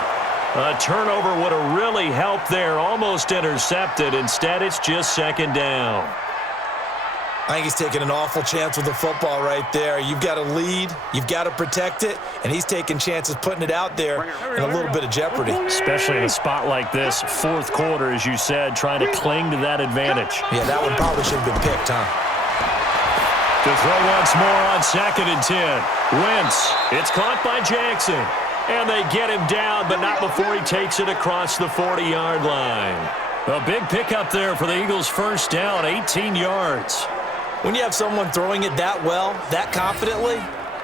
A turnover would have really helped there. Almost intercepted. Instead, it's just 2nd down. I think he's taking an awful chance with the football right there. You've got to lead, you've got to protect it, and he's taking chances putting it out there in a little bit of jeopardy. Especially in a spot like this, 4th quarter, as you said, trying to cling to that advantage. Yeah, that one probably should have been picked, huh? To throw once more on 2nd and 10. Wentz. It's caught by Jackson. And they get him down, but not before he takes it across the 40-yard line. A big pickup there for the Eagles' first down, 18 yards. When you have someone throwing it that well, that confidently,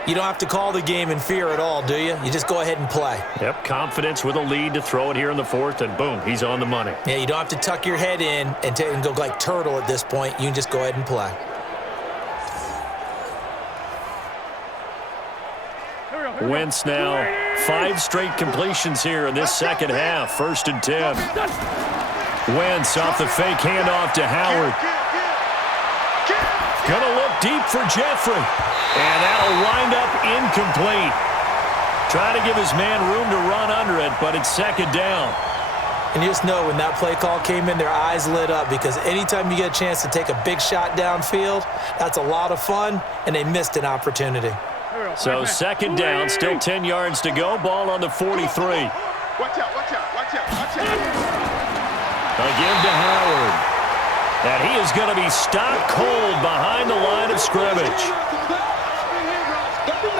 you don't have to call the game in fear at all, do you? You just go ahead and play. Yep, confidence with a lead to throw it here in the 4th, and boom, he's on the money. Yeah, you don't have to tuck your head in and go like turtle at this point. You can just go ahead and play. Wentz now 5 straight completions here in this second half. 1st and 10. Wentz off the fake handoff to Howard. Gonna look deep for Jeffrey. And that'll wind up incomplete. Trying to give his man room to run under it, but it's 2nd down. And you just know when that play call came in, their eyes lit up, because anytime you get a chance to take a big shot downfield, that's a lot of fun, and they missed an opportunity. So 2nd down, still 10 yards to go. Ball on the 43. Watch out, watch out, watch out, watch out. Again to Howard. And he is going to be stopped cold behind the line of scrimmage.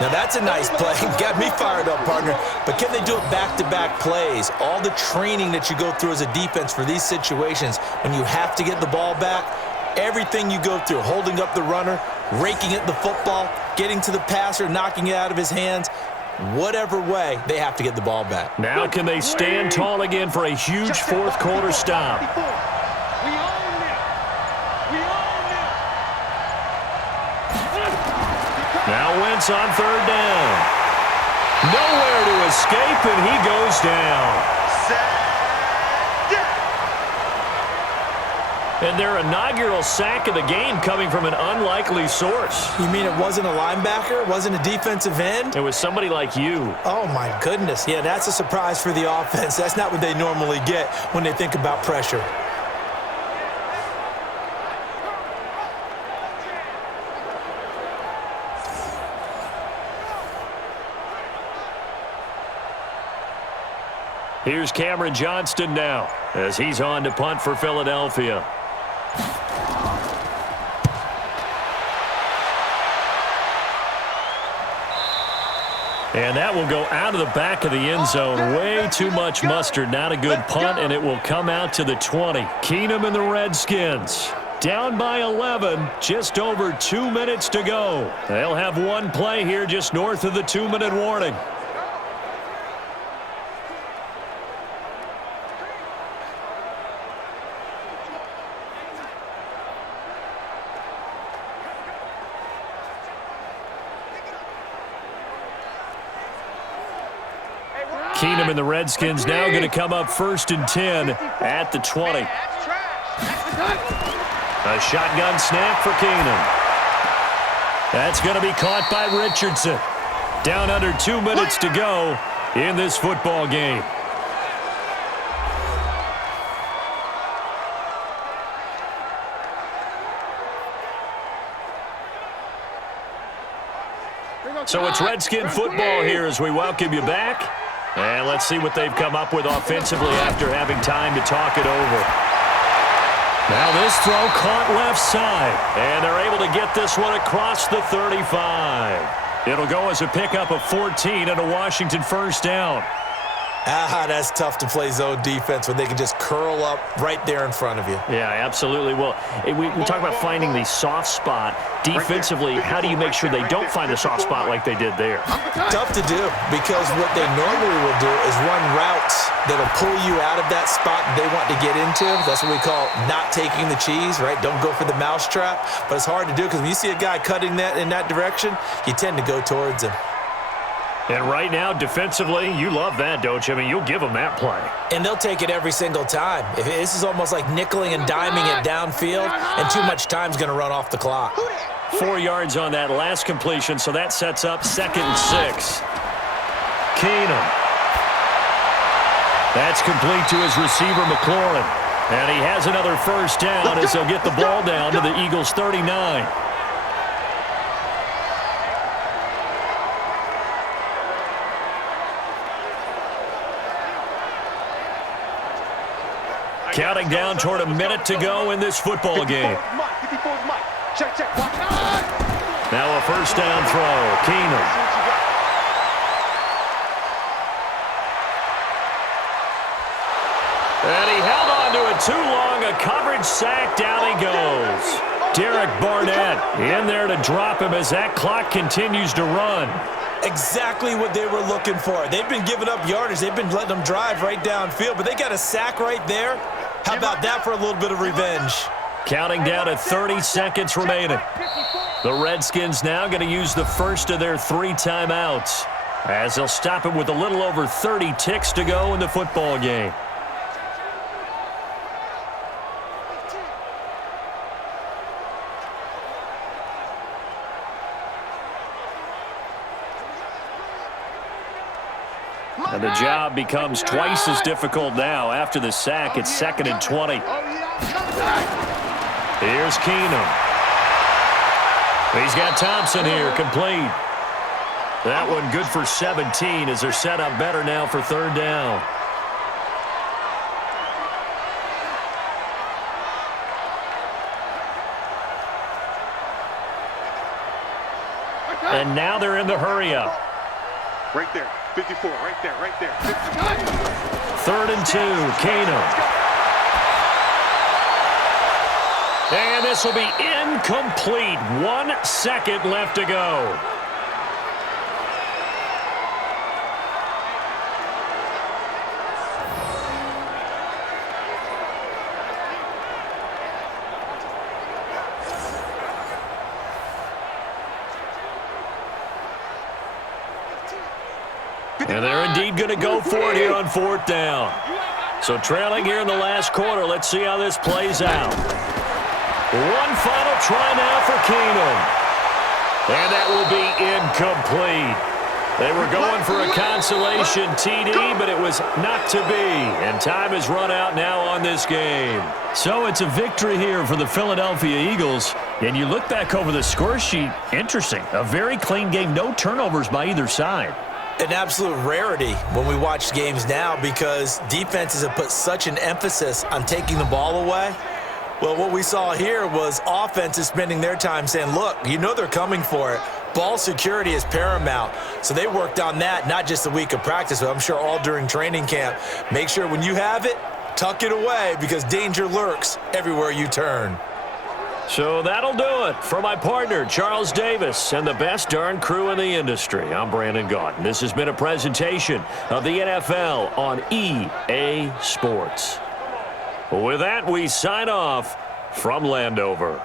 Now that's a nice play. Got me fired up, partner. But can they do it back-to-back plays? All the training that you go through as a defense for these situations, when you have to get the ball back, everything you go through, holding up the runner, raking at the football, getting to the passer, knocking it out of his hands, whatever way, they have to get the ball back. Now can they stand tall again for a huge 4th quarter stop? We own it. We own it. Now Wentz on 3rd down. Nowhere to escape, and he goes down. And their inaugural sack of the game coming from an unlikely source. You mean it wasn't a linebacker? It wasn't a defensive end? It was somebody like you. Oh, my goodness. Yeah, that's a surprise for the offense. That's not what they normally get when they think about pressure. Here's Cameron Johnston now as he's on to punt for Philadelphia. And that will go out of the back of the end zone. Way too much mustard. Not a good punt, and it will come out to the 20. Keenum and the Redskins down by 11. Just over 2 minutes to go. They'll have one play here just north of the 2-minute warning. Keenum and the Redskins now going to come up 1st and 10 at the 20. A shotgun snap for Keenum. That's going to be caught by Richardson. Down under 2 minutes to go in this football game. So it's Redskin football here as we welcome you back. And let's see what they've come up with offensively after having time to talk it over. Now this throw caught left side. And they're able to get this one across the 35. It'll go as a pickup of 14 and a Washington 1st down. That's tough to play zone defense when they can just curl up right there in front of you. Yeah, absolutely. Well, we talk about finding the soft spot. Defensively, how do you make sure they don't find the soft spot like they did there? Tough to do, because what they normally will do is run routes that'll pull you out of that spot they want to get into. That's what we call not taking the cheese, right? Don't go for the mousetrap. But it's hard to do because when you see a guy cutting that in that direction, you tend to go towards him. And right now, defensively, you love that, don't you? I mean, you'll give them that play. And they'll take it every single time. This is almost like nickeling and diming it downfield, and too much time's going to run off the clock. 4 yards on that last completion, so that sets up 2nd and 6. Keenum. That's complete to his receiver, McLaurin. And he has another 1st down as they'll get the ball down to the Eagles' 39. Counting down toward a minute to go in this football game. Check, check. Watch out. Now a first down throw. Keenum. And he held on to it too long. A coverage sack. Down he goes. Derek Barnett in there to drop him as that clock continues to run. Exactly what they were looking for. They've been giving up yardage. They've been letting them drive right downfield, but they got a sack right there. How about that for a little bit of revenge? Counting down at 30 seconds remaining. The Redskins now going to use the first of their 3 timeouts as they'll stop it with a little over 30 ticks to go in the football game. And the job becomes twice as difficult now after the sack. It's 2nd and 20. Here's Keenum. He's got Thompson here, complete. That one good for 17 as they're set up better now for 3rd down. And now they're in the hurry-up. Right there. 54, right there, right there. 3rd and 2, Keenum. And this will be incomplete. 1 second left to go. And they're indeed going to go for it here on 4th down. So trailing here in the last quarter. Let's see how this plays out. One final try now for Keenum. And that will be incomplete. They were going for a consolation TD, but it was not to be. And time has run out now on this game. So it's a victory here for the Philadelphia Eagles. And you look back over the score sheet, interesting. A very clean game, no turnovers by either side. An absolute rarity when we watch games now because defenses have put such an emphasis on taking the ball away. Well, what we saw here was offenses spending their time saying, look, you know they're coming for it. Ball security is paramount. So they worked on that, not just a week of practice, but I'm sure all during training camp. Make sure when you have it, tuck it away because danger lurks everywhere you turn. So that'll do it for my partner, Charles Davis, and the best darn crew in the industry. I'm Brandon Gaudin. This has been a presentation of the NFL on EA Sports. With that, we sign off from Landover.